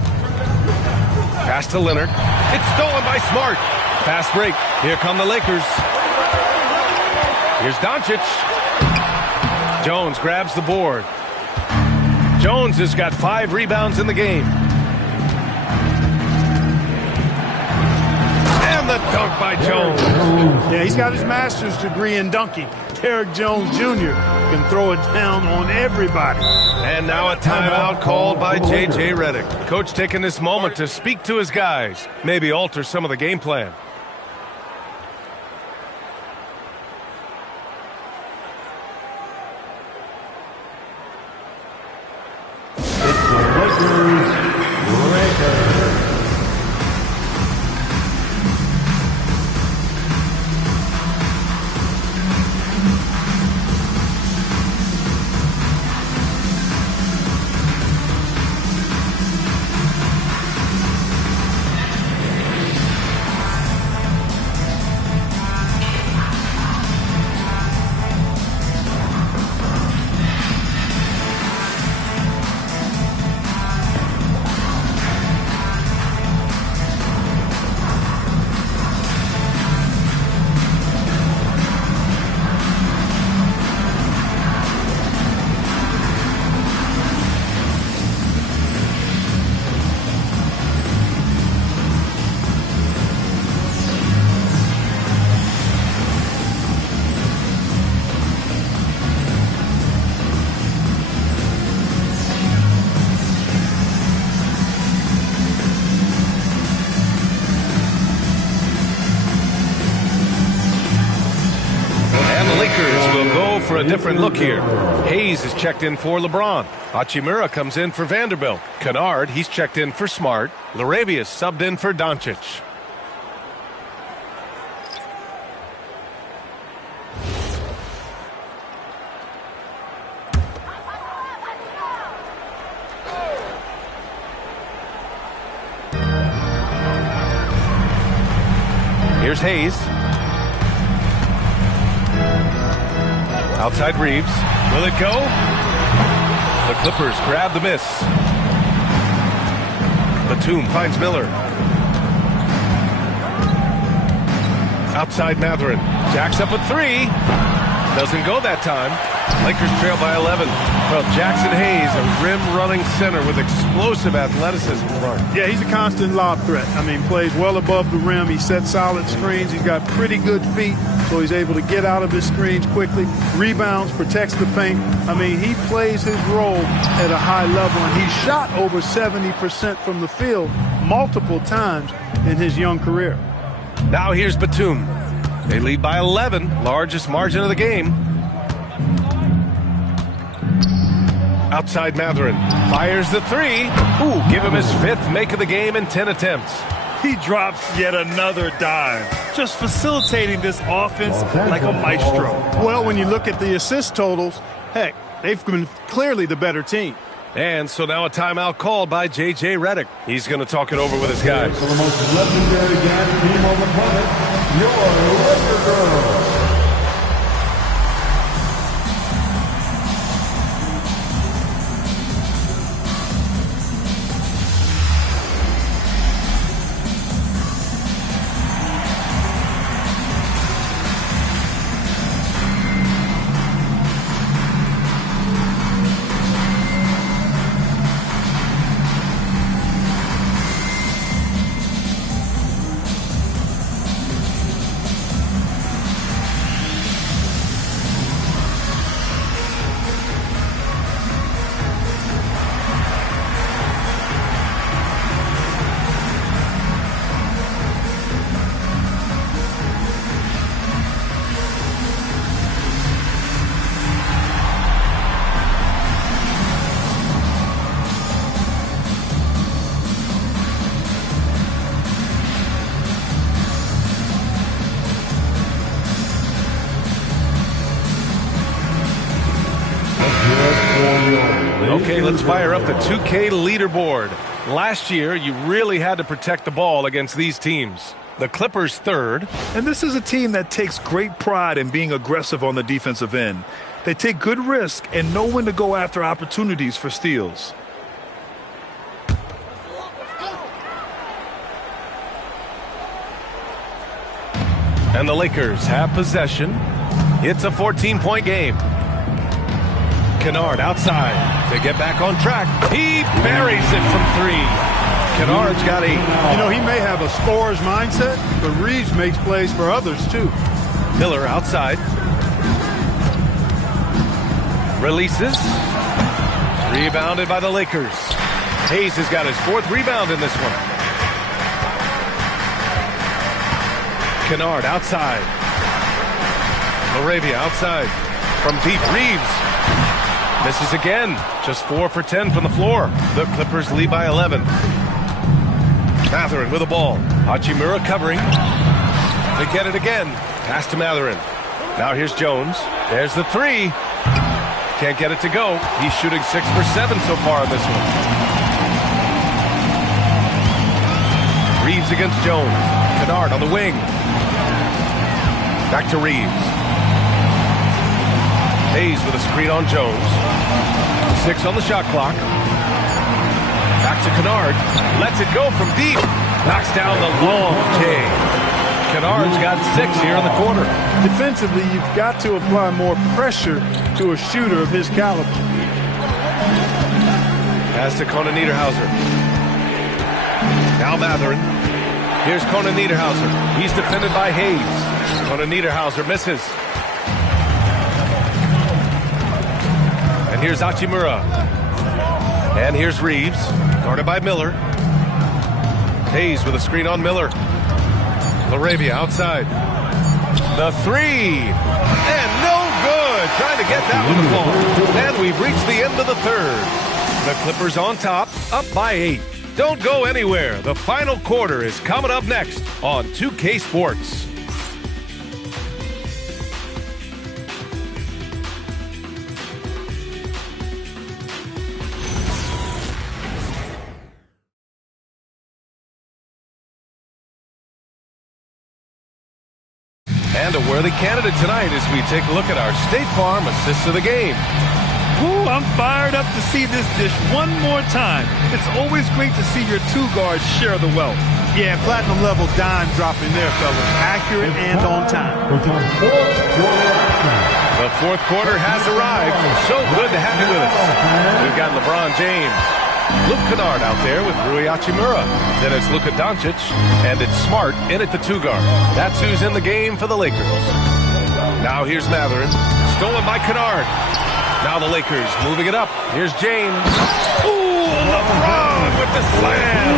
Pass to Leonard. It's stolen by Smart. Fast break. Here come the Lakers. Here's Doncic. Jones grabs the board. Jones has got 5 rebounds in the game. And the dunk by Jones. Yeah, he's got his master's degree in dunking. Derrick Jones Jr. can throw it down on everybody. And now a timeout called by J.J. Redick. Coach taking this moment to speak to his guys. Maybe alter some of the game plan. For a different look here. Hayes is checked in for LeBron. Hachimura comes in for Vanderbilt. Kennard, he's checked in for Smart. Laravius subbed in for Doncic. Here's Hayes. Outside Reeves. Will it go? The Clippers grab the miss. Batum finds Miller. Outside Mathurin. Jacks up a three. Doesn't go that time. Lakers trail by 11. Well, Jackson Hayes, a rim-running center with explosive athleticism. Yeah, he's a constant lob threat. I mean, plays well above the rim. He sets solid screens. He's got pretty good feet, so he's able to get out of his screens quickly. Rebounds, protects the paint. I mean, he plays his role at a high level, and he shot over 70% from the field multiple times in his young career. Now here's Batum. They lead by 11, largest margin of the game. Outside Mathurin, fires the three. Ooh, give him his fifth make of the game in 10 attempts. He drops yet another dime, just facilitating this offense like a maestro. Well, when you look at the assist totals, heck, they've been clearly the better team. And so now a timeout called by J.J. Redick. He's going to talk it over with his guys. For the most legendary gang team on the planet, your Laker Girls. Okay, let's fire up the 2K leaderboard. Last year, you really had to protect the ball against these teams. The Clippers third. And this is a team that takes great pride in being aggressive on the defensive end. They take good risk and know when to go after opportunities for steals. And the Lakers have possession. It's a 14-point game. Kennard outside to get back on track. He buries it from three. Kennard's got 8. You know, he may have a scorer's mindset, but Reeves makes plays for others, too. Miller outside. Releases. Rebounded by the Lakers. Hayes has got his 4th rebound in this one. Kennard outside. Laravia outside. From deep, Reeves. Misses again. Just 4 for 10 from the floor. The Clippers lead by 11. Mathurin with the ball. Hachimura covering. They get it again. Pass to Mathurin. Now here's Jones. There's the 3. Can't get it to go. He's shooting 6 for 7 so far in this one. Reeves against Jones. Kennard on the wing. Back to Reeves. Hayes with a screen on Jones. 6 on the shot clock. Back to Kennard. Lets it go from deep. Knocks down the long K. Kennard's got 6 here in the quarter. Defensively, you've got to apply more pressure to a shooter of his caliber. Pass to Conan Niederhauser. Now Mathurin. Here's Conan Niederhauser. He's defended by Hayes. Conan Niederhauser misses. And here's Hachimura. And here's Reeves, guarded by Miller. Hayes with a screen on Miller. Laravia outside. The 3. And no good. Trying to get that one to fall. And we've reached the end of the third. The Clippers on top, up by 8. Don't go anywhere. The final quarter is coming up next on 2K Sports. And a worthy candidate tonight as we take a look at our State Farm assists of the game. Ooh, I'm fired up to see this dish one more time. It's always great to see your two guards share the wealth. Yeah, platinum level dime dropping there, fellas. Accurate and on time. The fourth quarter has arrived. So good to have you with us. We've got LeBron James, Luke Kunad out there with Rui Hachimura. Then it's Luka Doncic, and it's Smart in at the 2-guard. That's who's in the game for the Lakers. Now here's Mathurin, stolen by Kunad. Now the Lakers moving it up. Here's James. Ooh, LeBron with the slam.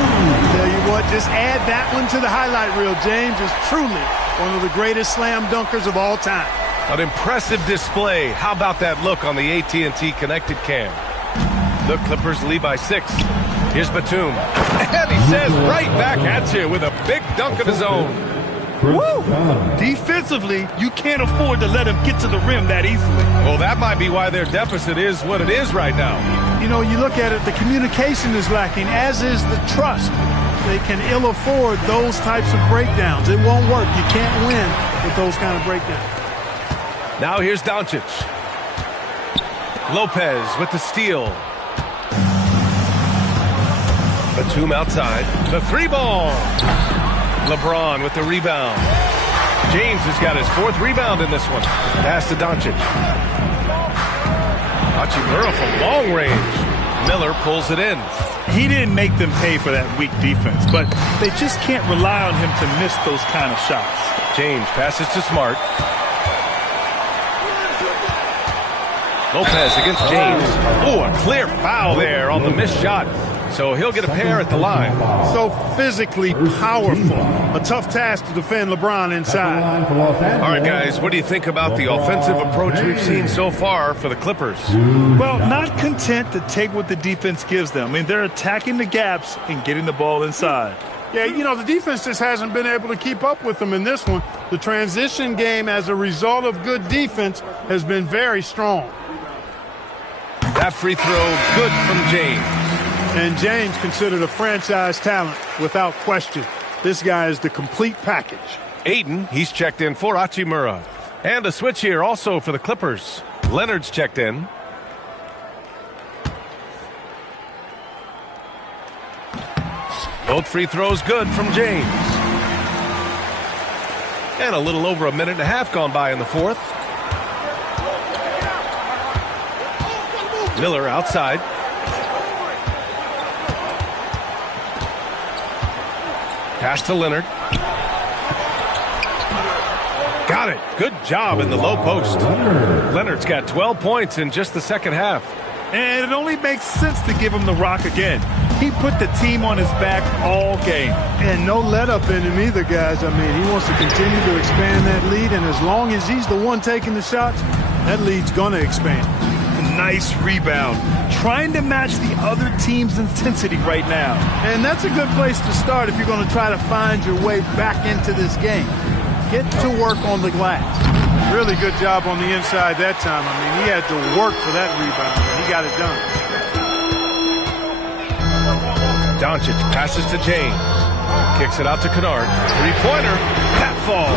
Tell you what, just add that one to the highlight reel. James is truly one of the greatest slam dunkers of all time. An impressive display. How about that look on the AT&T connected cam? The Clippers lead by 6. Here's Batum. And he says right back at you with a big dunk of his own. Woo! Defensively, you can't afford to let him get to the rim that easily. Well, that might be why their deficit is what it is right now. You know, you look at it, the communication is lacking, as is the trust. They can ill afford those types of breakdowns. It won't work. You can't win with those kind of breakdowns. Now here's Doncic. Lopez with the steal. Batum outside. The 3-ball. LeBron with the rebound. James has got his 4th rebound in this one. Pass to Doncic. Hachimura from long range. Miller pulls it in. He didn't make them pay for that weak defense, but they just can't rely on him to miss those kind of shots. James passes to Smart. Lopez against James. Oh, a clear foul there on the missed shot. So he'll get a pair at the line. So physically powerful. A tough task to defend LeBron inside. All right, guys, what do you think about the offensive approach we've seen so far for the Clippers? Well, not content to take what the defense gives them. I mean, they're attacking the gaps and getting the ball inside. Yeah, you know, the defense just hasn't been able to keep up with them in this one. The transition game as a result of good defense has been very strong. That free throw good from James. And James considered a franchise talent without question. This guy is the complete package. Aiden, he's checked in for Hachimura. And a switch here also for the Clippers. Leonard's checked in. Both free throws good from James. And a little over a minute and a half gone by in the 4th. Miller outside. Pass to Leonard. Got it. Good job in the low post. Leonard's got 12 points in just the second half. And it only makes sense to give him the rock again. He put the team on his back all game. And no let up in him either, guys. I mean, he wants to continue to expand that lead, and as long as he's the one taking the shots, that lead's going to expand. Nice rebound. Trying to match the other team's intensity right now. And that's a good place to start if you're going to try to find your way back into this game. Get to work on the glass. Really good job on the inside that time. I mean, he had to work for that rebound, and he got it done. Doncic passes to James. Kicks it out to Kunad. Three-pointer. That falls.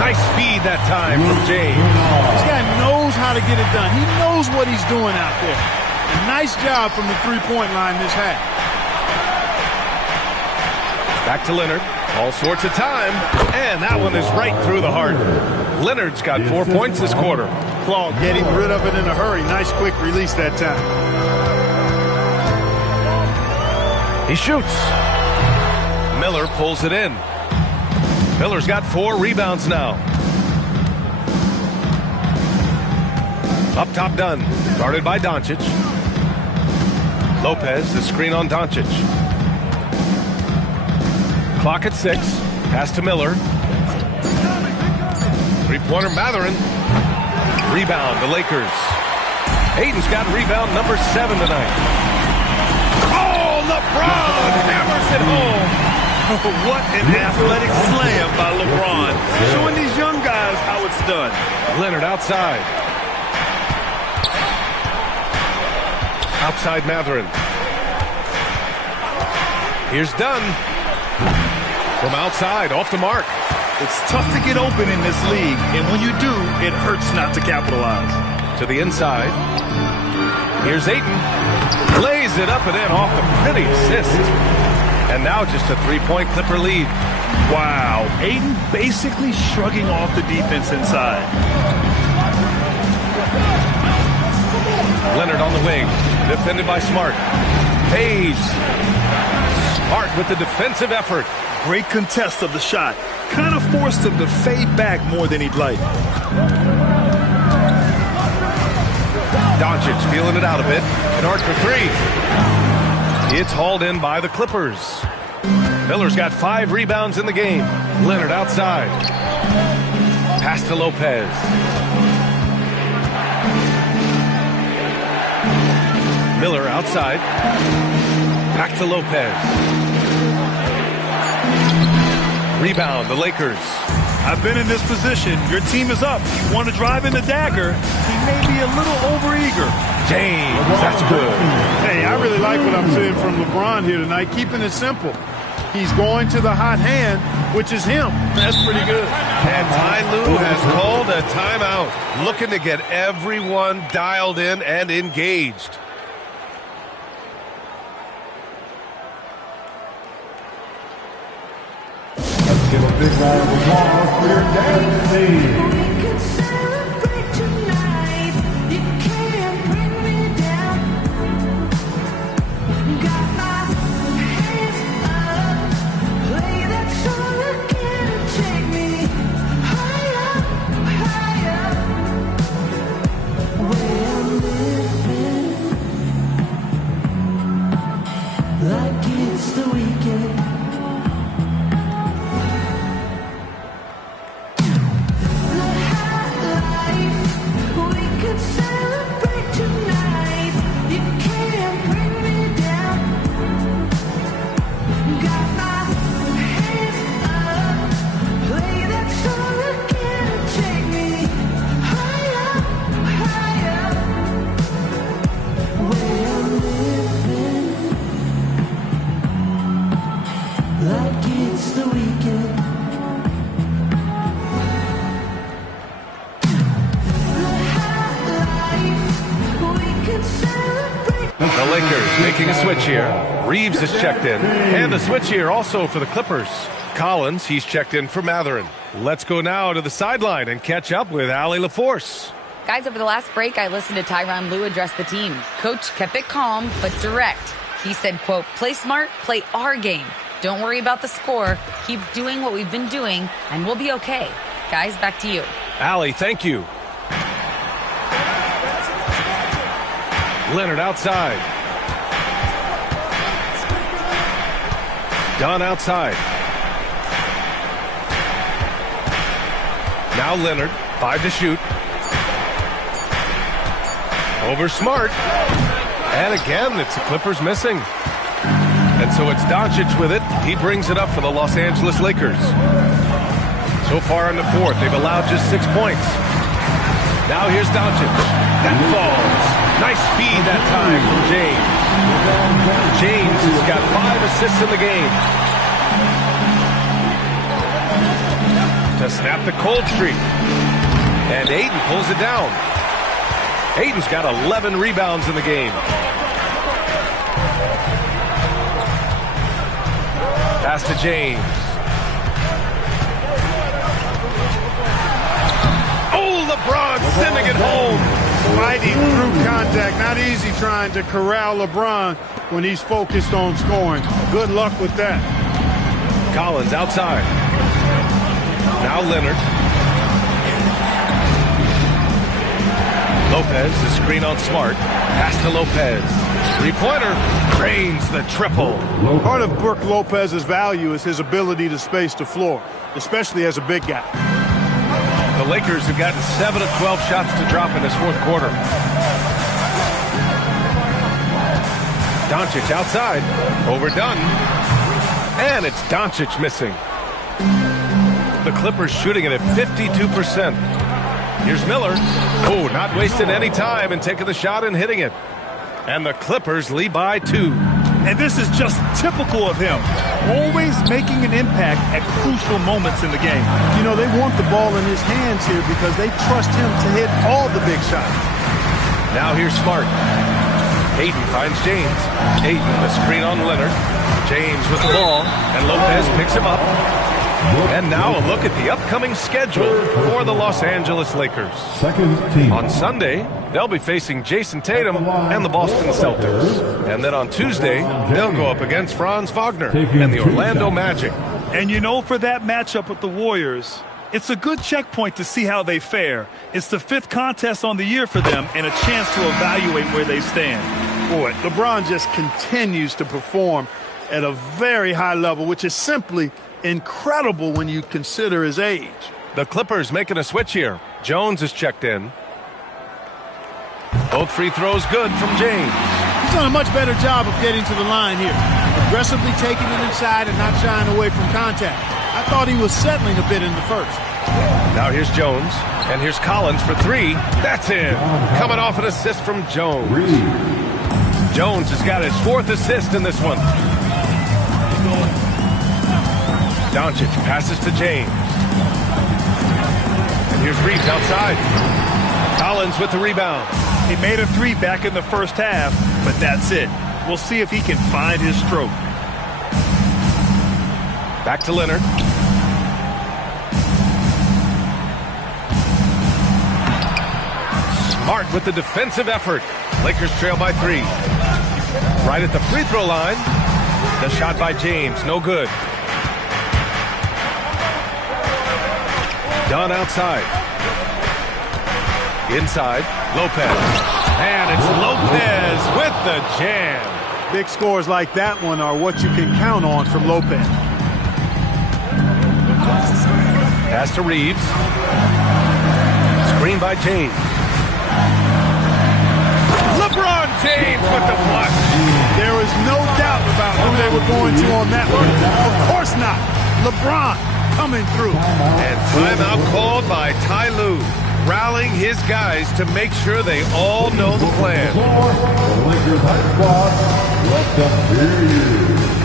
Nice feed that time from James. This guy knows how to get it done. He knows what he's doing out there. A nice job from the three-point line this half. Back to Leonard. All sorts of time. And that one is right through the heart. Leonard's got 4 points this quarter. Claw getting rid of it in a hurry. Nice quick release that time. He shoots. Miller pulls it in. Miller's got 4 rebounds now. Up top done. Guarded by Doncic. Lopez, the screen on Doncic. Clock at 6. Pass to Miller. Three-pointer Mathurin. Rebound, the Lakers. Aiden's got rebound number 7 tonight. Oh, LeBron hammers it home. What an athletic slam by LeBron. Showing these young guys how it's done. Leonard outside. Outside Mathurin. Here's Dunn. From outside, off the mark. It's tough to get open in this league, and when you do, it hurts not to capitalize. To the inside. Here's Ayton. Lays it up and in off the pretty assist. And now just a three-point Clipper lead. Wow, Ayton basically shrugging off the defense inside. Leonard on the wing, defended by Smart. Fades. Smart with the defensive effort. Great contest of the shot. Kind of forced him to fade back more than he'd like. Doncic feeling it out a bit. Kunad for three. It's hauled in by the Clippers. Miller's got 5 rebounds in the game. Leonard outside. Pass to Lopez. Miller outside. Back to Lopez. Rebound, the Lakers. I've been in this position. Your team is up. You want to drive in the dagger. He may be a little overeager. James, that's good. Hey, I really like what I'm seeing from LeBron here tonight, keeping it simple. He's going to the hot hand, which is him. That's pretty good. And Ty Lue has called a timeout, looking to get everyone dialed in and engaged. Let's give a big round of applause for your dance team. The Lakers making a switch here. Reeves is checked in. And a switch here also for the Clippers. Collins, he's checked in for Matherin. Let's go now to the sideline and catch up with Allie LaForce. Guys, over the last break, I listened to Tyronn Lue address the team. Coach kept it calm, but direct. He said, quote, play smart, play our game. Don't worry about the score. Keep doing what we've been doing, and we'll be okay. Guys, back to you. Allie, thank you. Leonard outside. Dunn outside. Now Leonard, 5 to shoot. Over Smart. And again, it's the Clippers missing. And so it's Doncic with it. He brings it up for the Los Angeles Lakers. So far in the fourth, they've allowed just 6 points. Now here's Doncic. That falls. Nice feed that time from James. James has got 5 assists in the game. To snap the cold streak. And Ayton pulls it down. Ayton's got 11 rebounds in the game. Pass to James. Oh, LeBron sending it home. Fighting through contact. Not easy trying to corral LeBron when he's focused on scoring. Good luck with that. Collins outside. Now Leonard. Lopez, the screen on Smart. Pass to Lopez. Three-pointer. Drains the triple. Part of Brook Lopez's value is his ability to space the floor, especially as a big guy. The Lakers have gotten 7 of 12 shots to drop in this fourth quarter. Doncic outside. Overdone. And it's Doncic missing. The Clippers shooting it at 52%. Here's Miller. Oh, not wasting any time and taking the shot and hitting it. And the Clippers lead by 2. And this is just typical of him, always making an impact at crucial moments in the game. You know, they want the ball in his hands here because they trust him to hit all the big shots. Now here's Smart. Ayton finds James. Ayton, the screen on Leonard. James with the ball, and Lopez picks him up. And now a look at the upcoming schedule for the Los Angeles Lakers. Second team. On Sunday, they'll be facing Jason Tatum and the Boston Celtics. And then on Tuesday, they'll go up against Franz Wagner and the Orlando Magic. And you know, for that matchup with the Warriors, it's a good checkpoint to see how they fare. It's the 5th contest on the year for them and a chance to evaluate where they stand. Boy, LeBron just continues to perform at a very high level, which is simply incredible when you consider his age. The Clippers making a switch here. Jones is checked in. Both free throws good from James. He's done a much better job of getting to the line here, aggressively taking it inside and not shying away from contact. I thought he was settling a bit in the first. Now here's Jones, and here's Collins for 3. That's in. Coming off an assist from Jones. Jones has got his 4th assist in this one. Doncic passes to James. And here's Reeves outside. Collins with the rebound. He made a 3 back in the first half, but that's it. We'll see if he can find his stroke. Back to Leonard. Smart with the defensive effort. Lakers trail by 3. Right at the free throw line. The shot by James, no good. Dunn outside. Inside, Lopez. And it's Lopez with the jam. Big scores like that one are what you can count on from Lopez. Pass to Reeves. Screen by James. LeBron James with the flush. There is no doubt about who they were going to on that one. Of course not. LeBron coming through. And timeout called by Ty Lue, rallying his guys to make sure they all know the plan. The Lakers high squad, let them hear you.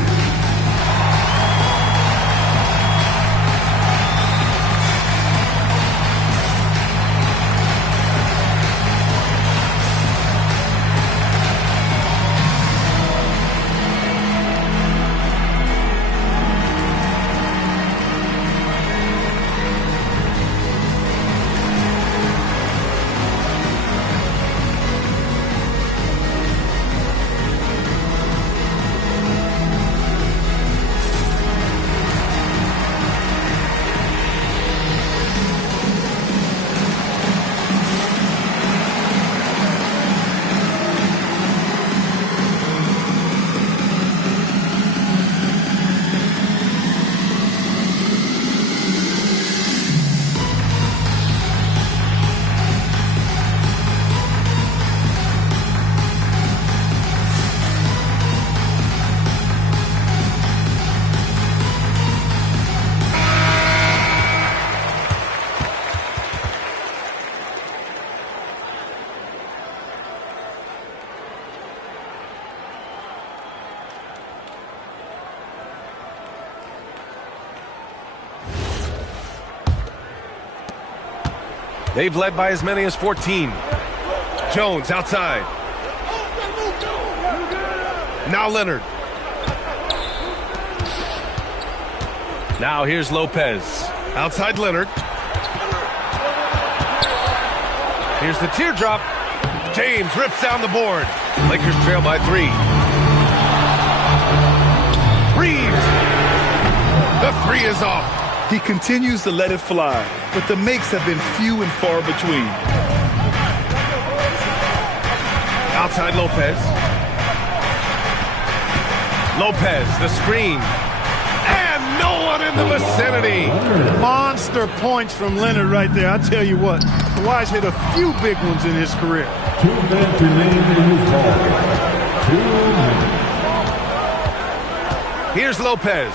They've led by as many as 14. Jones outside. Now Leonard. Now here's Lopez. Outside Leonard. Here's the teardrop. James rips down the board. Lakers trail by 3. Reeves. The 3 is off. He continues to let it fly, but the makes have been few and far between. Outside Lopez. Lopez, the screen. And no one in the vicinity. Monster points from Leonard right there. I tell you what, Kawhi's hit a few big ones in his career. 2 minutes remaining in his ball. 2 minutes. Here's Lopez.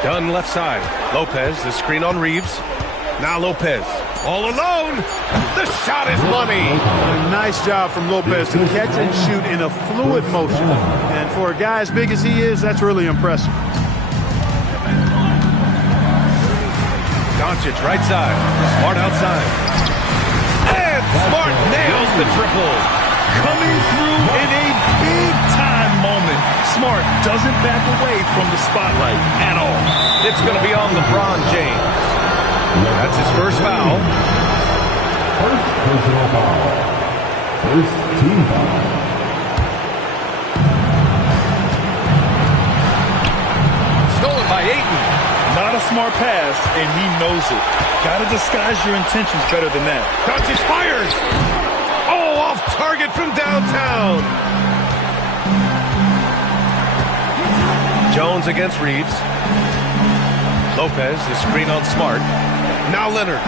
Dunn left side. Lopez, the screen on Reeves. Now Lopez All alone. The shot is money. A nice job from Lopez to catch and shoot in a fluid motion. And for a guy as big as he is, that's really impressive. Doncic right side. Smart outside. And Smart nails the triple. Coming through in a big-time moment. Smart doesn't back away from the spotlight at all. It's going to be on LeBron James. That's his first foul. First personal foul. First team foul. Stolen by Ayton. Not a smart pass, and he knows it. Got to disguise your intentions better than that. Doncic fires. Oh, off target from downtown. Jones against Reeves. Lopez, the screen on Smart. Now Leonard.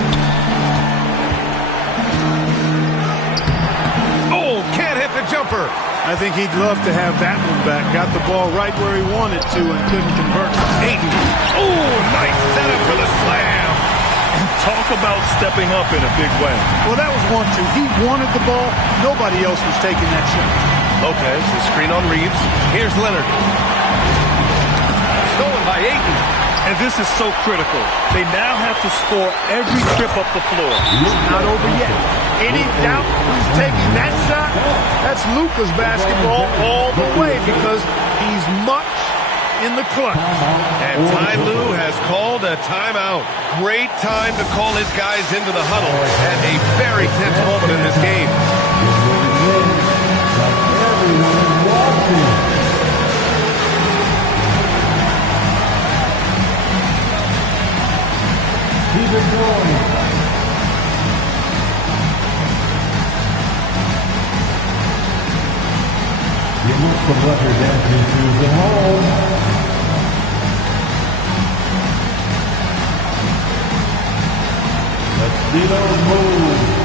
Oh, can't hit the jumper. I think he'd love to have that one back. Got the ball right where he wanted to and couldn't convert. Ayton. Oh, nice setup for the slam. And talk about stepping up in a big way. Well, that was 1-2. He wanted the ball. Nobody else was taking that shot. Lopez, the screen on Reeves. Here's Leonard. Stolen by Ayton. And this is so critical. They now have to score every trip up the floor. It's not over yet. Any doubt who's taking that shot? That's Luka's basketball all the way because he's much in the clutch. And Ty Lue has called a timeout. Great time to call his guys into the huddle at a very tense moment in this game. Everyone watching. Keep it going. You look for what your dancing shoes at home. Let's see those moves.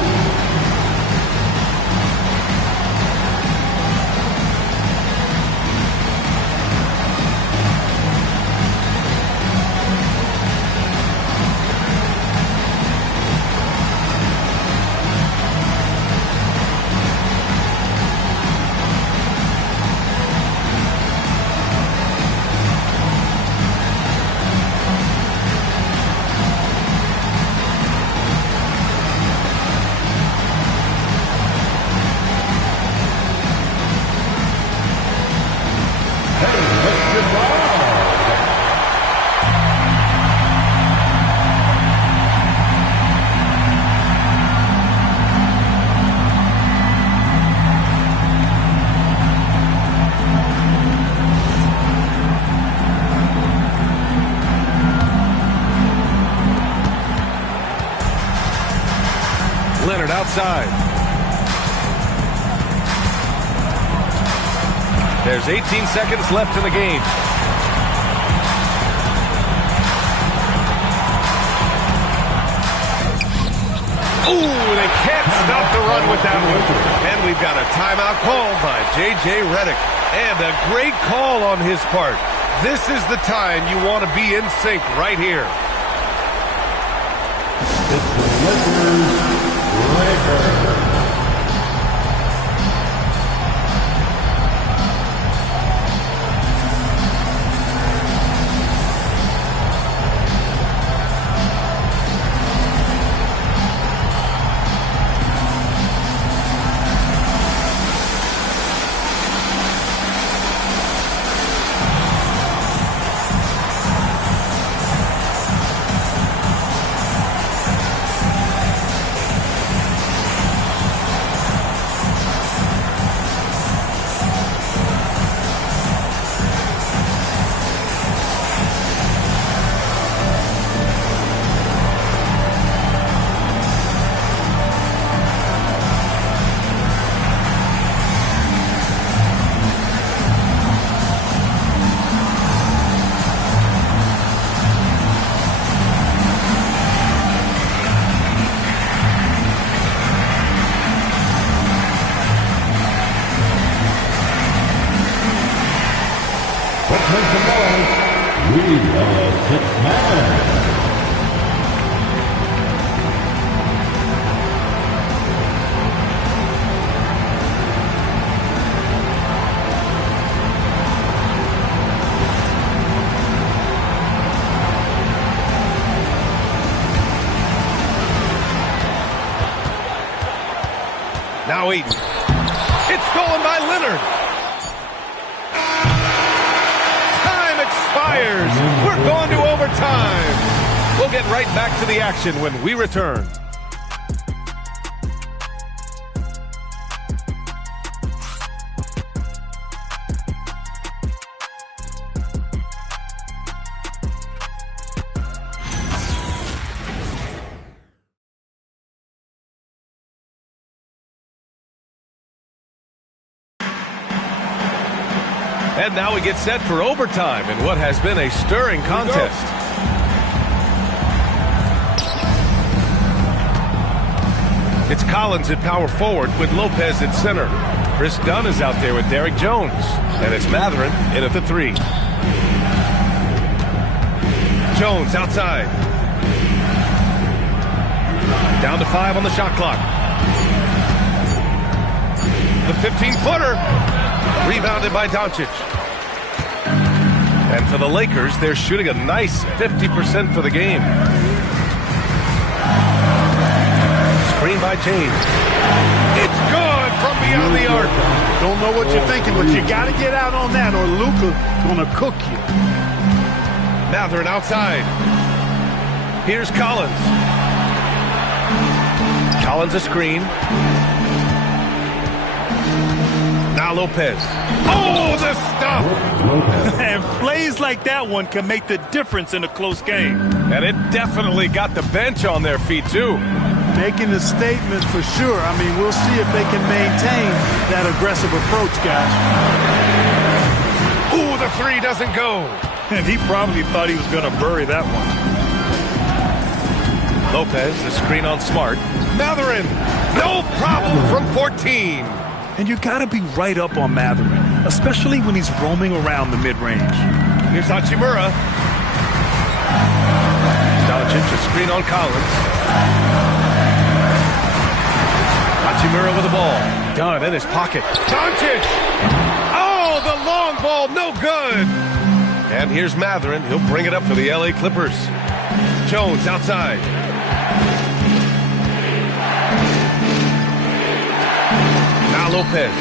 Leonard outside. There's 18 seconds left in the game. Ooh, they can't stop the run with that one. And we've got a timeout called by J.J. Redick. And a great call on his part. This is the time you want to be in sync right here. Now Eaton. It's stolen by Leonard. Time expires. We're going to overtime. We'll get right back to the action when we return. And now we get set for overtime in what has been a stirring contest. It's Collins at power forward with Lopez at center. Chris Dunn is out there with Derek Jones. And it's Matherin in at the 3. Jones outside. Down to 5 on the shot clock. The 15-footer. Rebounded by Doncic. And for the Lakers, they're shooting a nice 50% for the game. Screen by James. It's good from beyond the arc. Don't know what you're thinking, but you got to get out on that or Luka's going to cook you. Matherin outside. Here's Collins. Collins a screen. Now Lopez. Oh, the stuff! And plays like that one can make the difference in a close game. And it definitely got the bench on their feet, too. Making a statement for sure. I mean, we'll see if they can maintain that aggressive approach, guys. Ooh, the 3 doesn't go. And he probably thought he was going to bury that one. Lopez, the screen on Smart. Matherin, no problem from 14. And you got to be right up on Matherin, especially when he's roaming around the mid-range. Here's Hachimura. Doncic, a screen on Collins. Hachimura with the ball. Dunn in his pocket. Doncic! Oh, the long ball, no good! And here's Matherin. He'll bring it up for the LA Clippers. Jones outside. Lopez.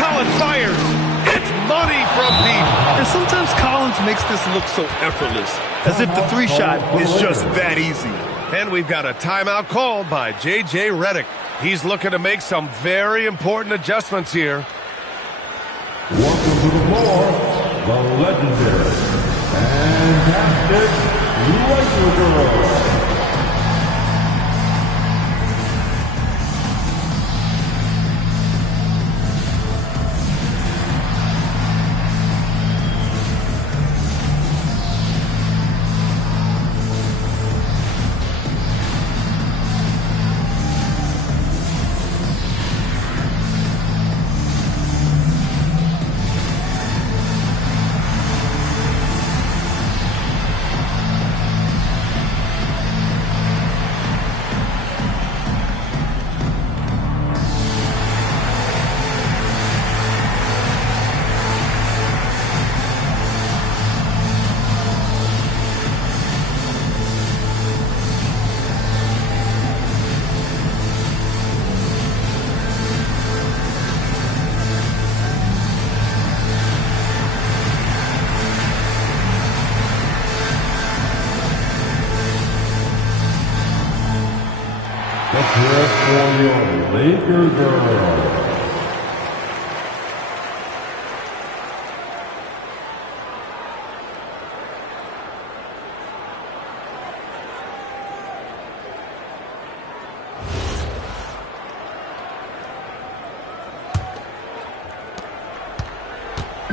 Collins fires. It's money from deep. And sometimes Collins makes this look so effortless, as if the 3-shot is just that easy. And we've got a timeout called by J.J. Redick. He's looking to make some very important adjustments here. Welcome to the floor, the legendary, fantastic Laker Girl. Let's hear it for your Laker girls.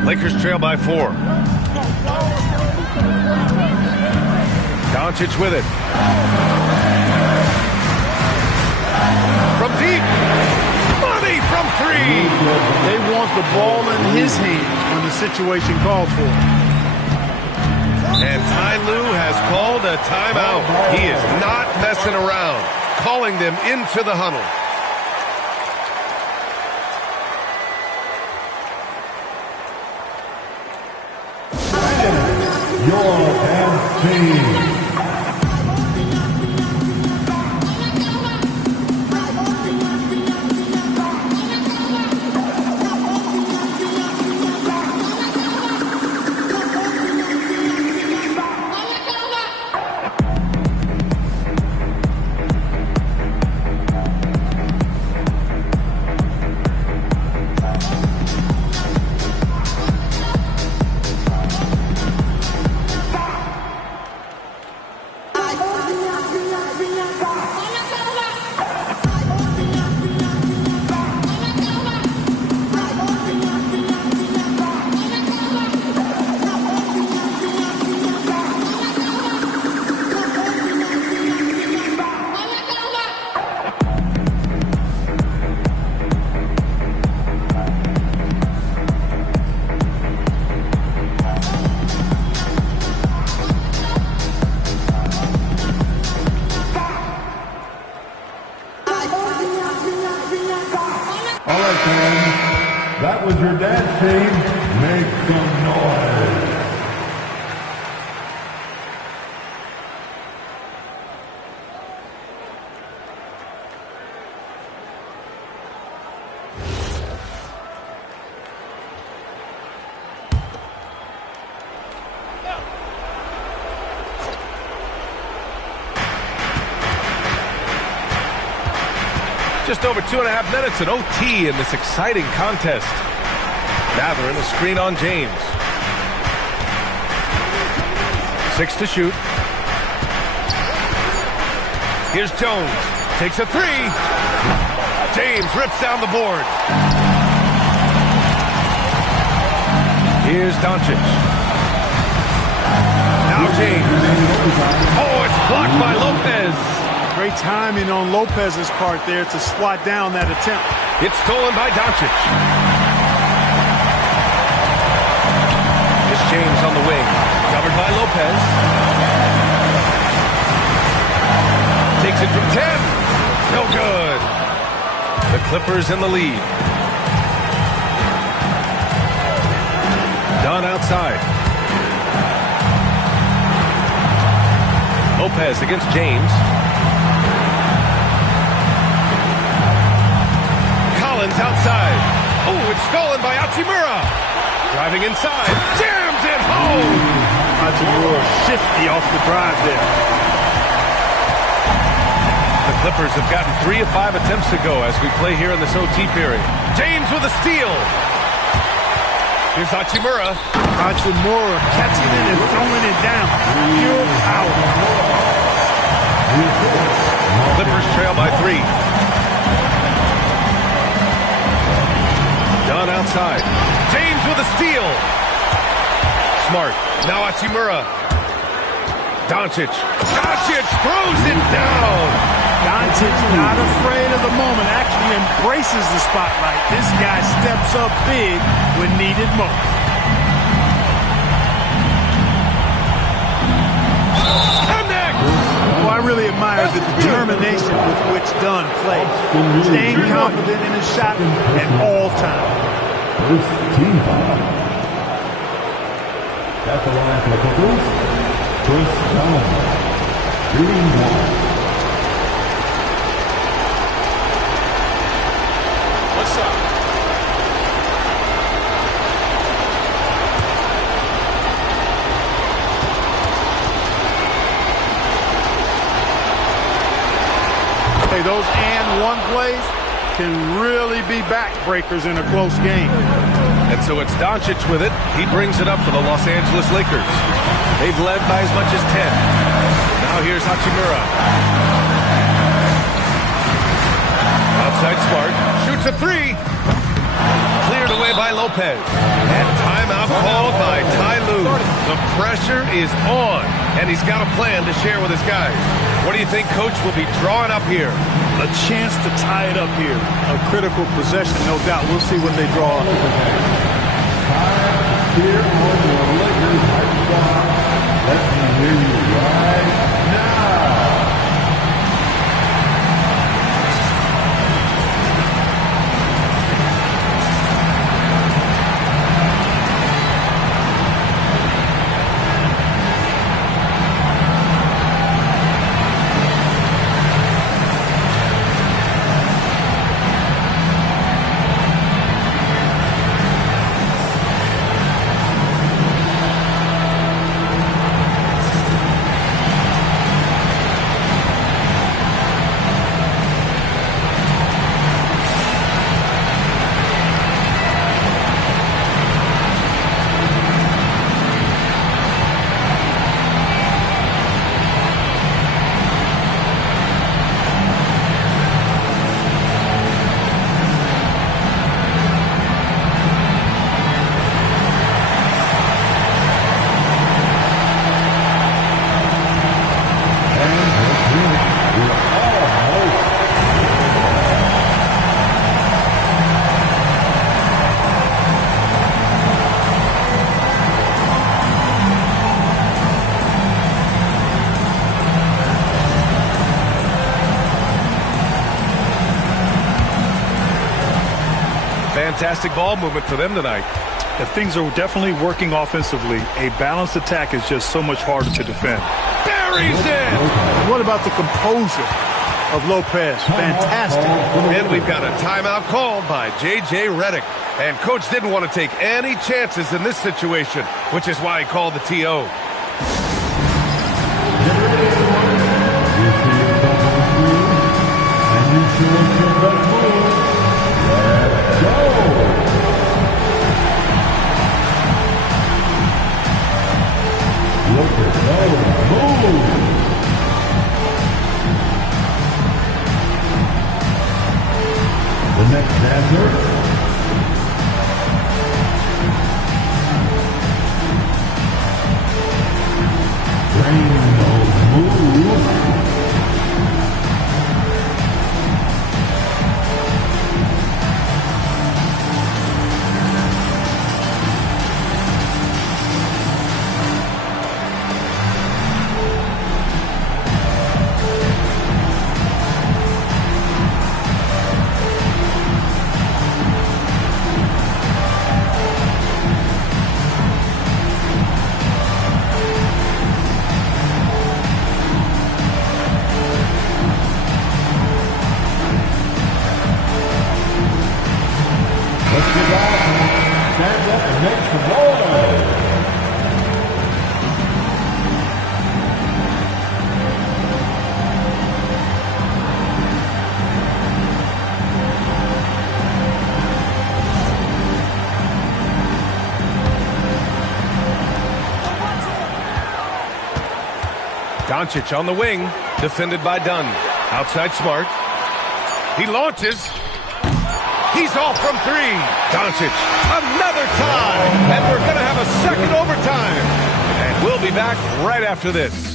Lakers trail by 4. Doncic with it. From deep. Money from 3. They want the ball in his hands when the situation calls for it. And Ty Lue has called a timeout. He is not messing around, calling them into the huddle. Your MC. All right, fans. That was your dance team. Make some noise. Just over 2.5 minutes in OT in this exciting contest. Mathurin a screen on James. 6 to shoot. Here's Jones. Takes a 3. James rips down the board. Here's Doncic. Now James. Oh, it's blocked by Lopez. Great timing on Lopez's part there to swat down that attempt. It's stolen by Doncic. Here's James on the wing. Covered by Lopez. Takes it from 10. No good. The Clippers in the lead. Dunn outside. Lopez against James. Outside. Oh, it's stolen by Hachimura. Driving inside. Jams it home. Hachimura shifty off the drive there. The Clippers have gotten 3 of 5 attempts to go as we play here in this OT period. James with a steal. Here's Hachimura. Hachimura catching it and throwing it down. Pure power. Clippers trail by 3. Dunn outside. James with a steal. Smart. Now Hachimura. Doncic. Doncic throws it down. Doncic not afraid of the moment. Actually embraces the spotlight. This guy steps up big when needed most. Well, I really admire the determination with which Dunn plays. Staying confident in his shot at all times. First team foul. At the line for the Clippers, Chris Dunn. Shooting 1. What's up? Hey, those and one plays can really be backbreakers in a close game. And so it's Doncic with it. He brings it up for the Los Angeles Lakers. They've led by as much as 10. Now here's Hachimura. Outside Smart. Shoots a 3. Cleared away by Lopez. And timeout called by Ty Lue. The pressure is on. And he's got a plan to share with his guys. What do you think Coach will be drawing up here? A chance to tie it up here. A critical possession, no doubt. We'll see what they draw up. Time here on your Lakers Hype Squad. Let me hear you right now. Fantastic ball movement for them tonight. If things are definitely working offensively, a balanced attack is just so much harder to defend. Buries it! What about the composure of Lopez? Fantastic. And we've got a timeout called by J.J. Redick. And Coach didn't want to take any chances in this situation, which is why he called the T.O. The next dancer, stands up and makes the noise. Doncic on the wing, defended by Dunn. Outside Smart. He launches. He's off from three. Doncic, another tie. And we're going to have a second overtime. And we'll be back right after this.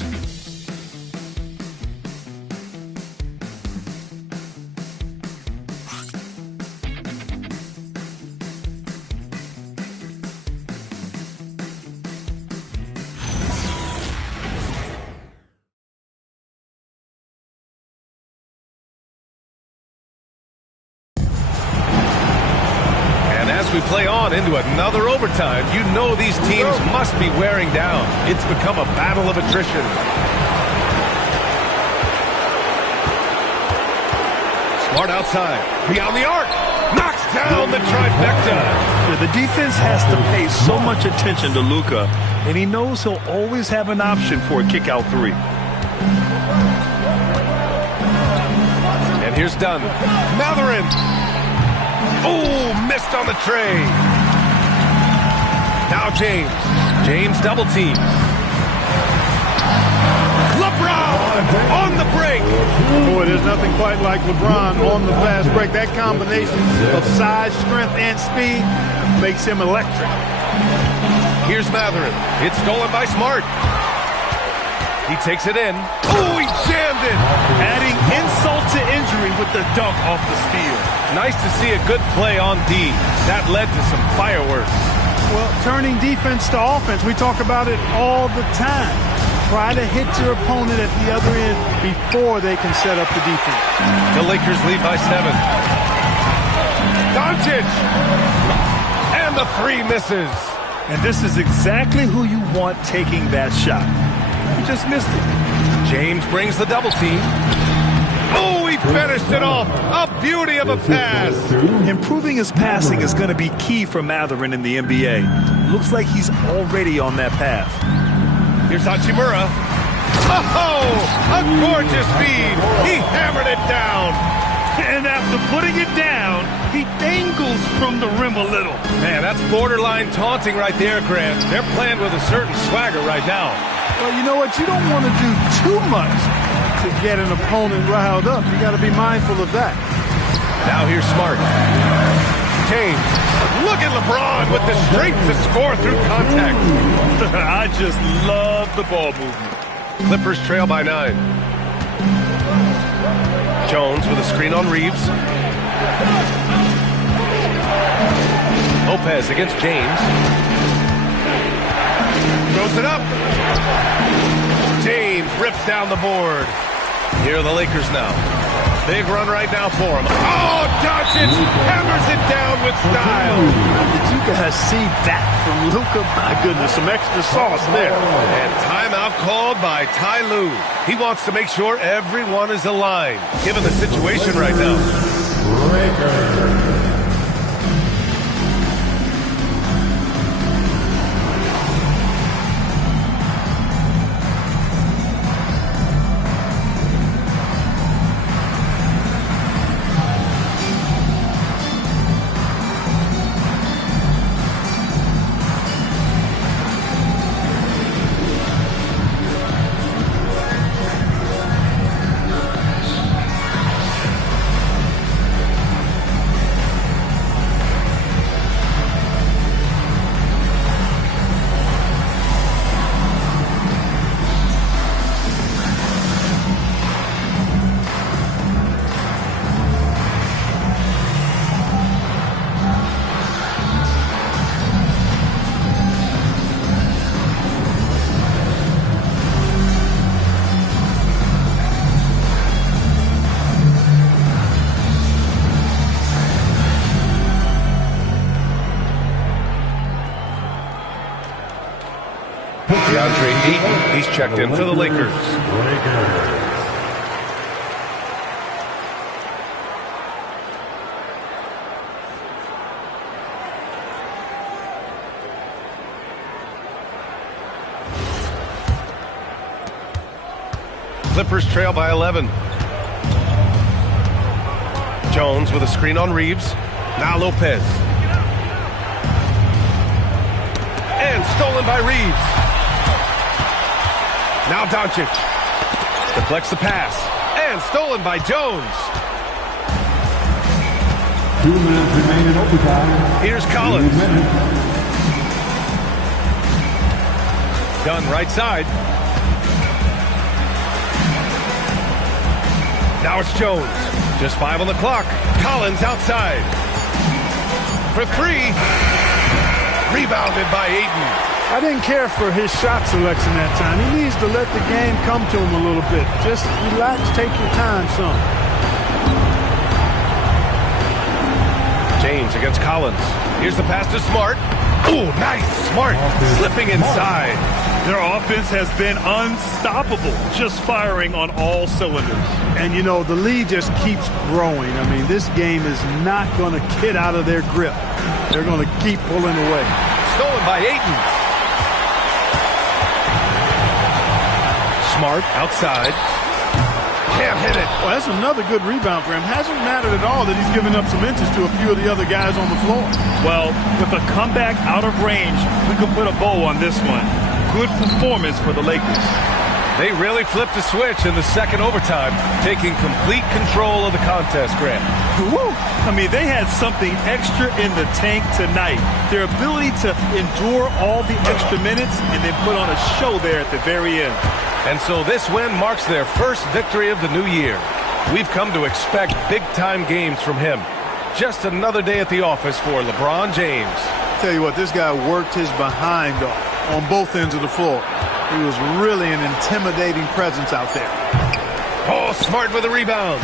We play on into another overtime. You know these teams must be wearing down. It's become a battle of attrition. Smart outside. Beyond the arc. Knocks down the trifecta. The defense has to pay so much attention to Luka, and he knows he'll always have an option for a kick-out three. And here's Dunn. Matherin. Oh, missed on the tray. Now James. James double team. LeBron on the break. Boy, there's nothing quite like LeBron on the fast break. That combination of size, strength, and speed makes him electric. Here's Matherin. It's stolen by Smart. He takes it in. Oh, he jammed it. Adding insult to injury with the dunk off the steal. Nice to see a good play on D. That led to some fireworks. Well, turning defense to offense, we talk about it all the time. Try to hit your opponent at the other end before they can set up the defense. The Lakers lead by 7. Doncic! And the three misses. And this is exactly who you want taking that shot. He just missed it. James brings the double team. Oh, he finished it off. A beauty of a pass. Improving his passing is going to be key for Matherin in the NBA. Looks like he's already on that path. Here's Hachimura. Oh, a gorgeous feed. He hammered it down. And after putting it down, he dangles from the rim a little. Man, that's borderline taunting right there, Grant. They're playing with a certain swagger right now. Well, you know what? You don't want to do too much to get an opponent riled up. You got to be mindful of that. Now here's Smart. James. Look at LeBron with the strength to score through contact. I just love the ball movement. Clippers trail by 9. Jones with a screen on Reeves. Lopez against James. Throws it up. James rips down the board. Here are the Lakers now. Big run right now for him. Oh, Doncic hammers it down with style. Did you guys see that from Luka? My goodness, some extra sauce there. And timeout called by Ty Lue. He wants to make sure everyone is aligned, given the situation right now. He's checked in for the Lakers. Clippers trail by 11. Jones with a screen on Reeves. Now Lopez. And stolen by Reeves. Now Doncic deflects the pass and stolen by Jones. 2 minutes remain in overtime. Here's Collins. Dunn right side. Now it's Jones. Just 5 on the clock. Collins outside. For 3. Rebounded by Ayton. I didn't care for his shot selection that time. He needs to let the game come to him a little bit. Just relax, take your time some. James against Collins. Here's the pass to Smart. Oh, nice. Smart slipping inside. Their offense has been unstoppable, just firing on all cylinders. And, you know, the lead just keeps growing. I mean, this game is not going to get out of their grip. They're going to keep pulling away. Stolen by Ayton. Smart outside. Can't hit it. Well, that's another good rebound for him. Hasn't mattered at all that he's given up some inches to a few of the other guys on the floor. Well, with a comeback out of range, we could put a bow on this one. Good performance for the Lakers. They really flipped a switch in the second overtime, taking complete control of the contest, Grant. Woo! I mean, they had something extra in the tank tonight. Their ability to endure all the extra minutes and then put on a show there at the very end. And so this win marks their first victory of the new year. We've come to expect big-time games from him. Just another day at the office for LeBron James. Tell you what, this guy worked his behind off on both ends of the floor. He was really an intimidating presence out there. Oh, Smart with a rebound.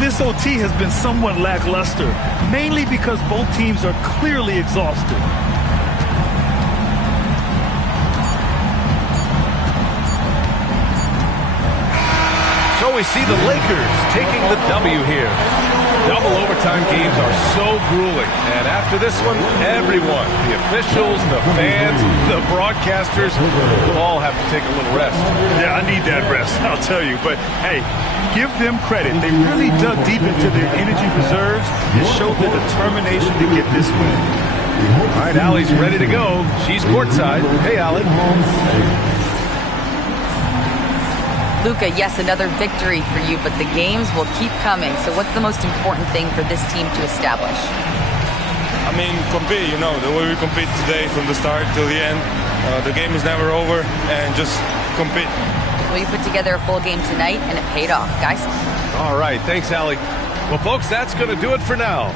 This OT has been somewhat lackluster, mainly because both teams are clearly exhausted. So we see the Lakers taking the W here. Double overtime games are so grueling. And after this one, everyone, the officials, the fans, the broadcasters, will all have to take a little rest. Yeah, I need that rest, I'll tell you. But, hey, give them credit. They really dug deep into their energy reserves and showed their determination to get this win. All right, Allie's ready to go. She's courtside. Hey, Allie. Luka, yes, another victory for you, but the games will keep coming. So what's the most important thing for this team to establish? I mean, compete, you know, the way we compete today from the start till the end. The game is never over, and just compete. Well, you put together a full game tonight, and it paid off, guys. All right, thanks, Allie. Well, folks, that's going to do it for now.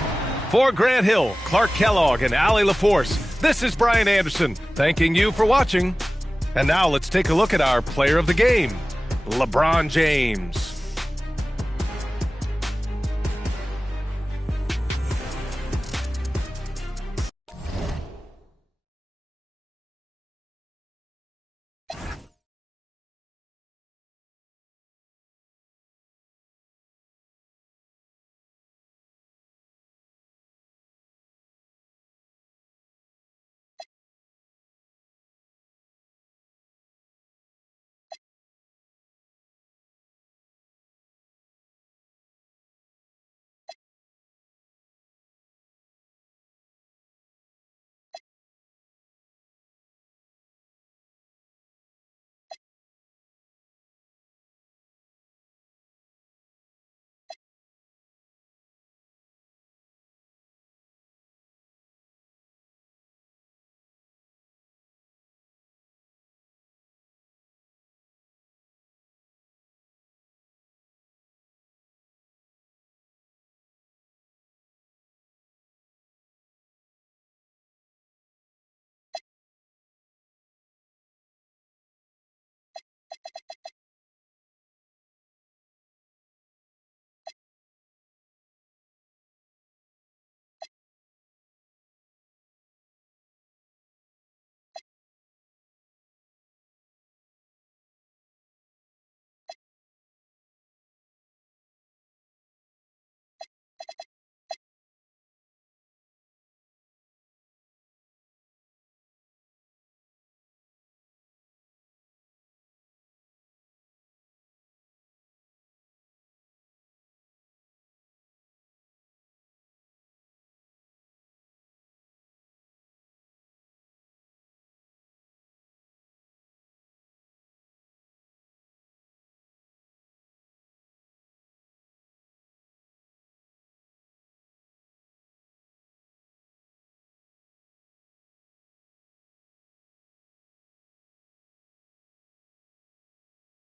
For Grant Hill, Clark Kellogg, and Allie LaForce, this is Brian Anderson, thanking you for watching. And now let's take a look at our player of the game, LeBron James.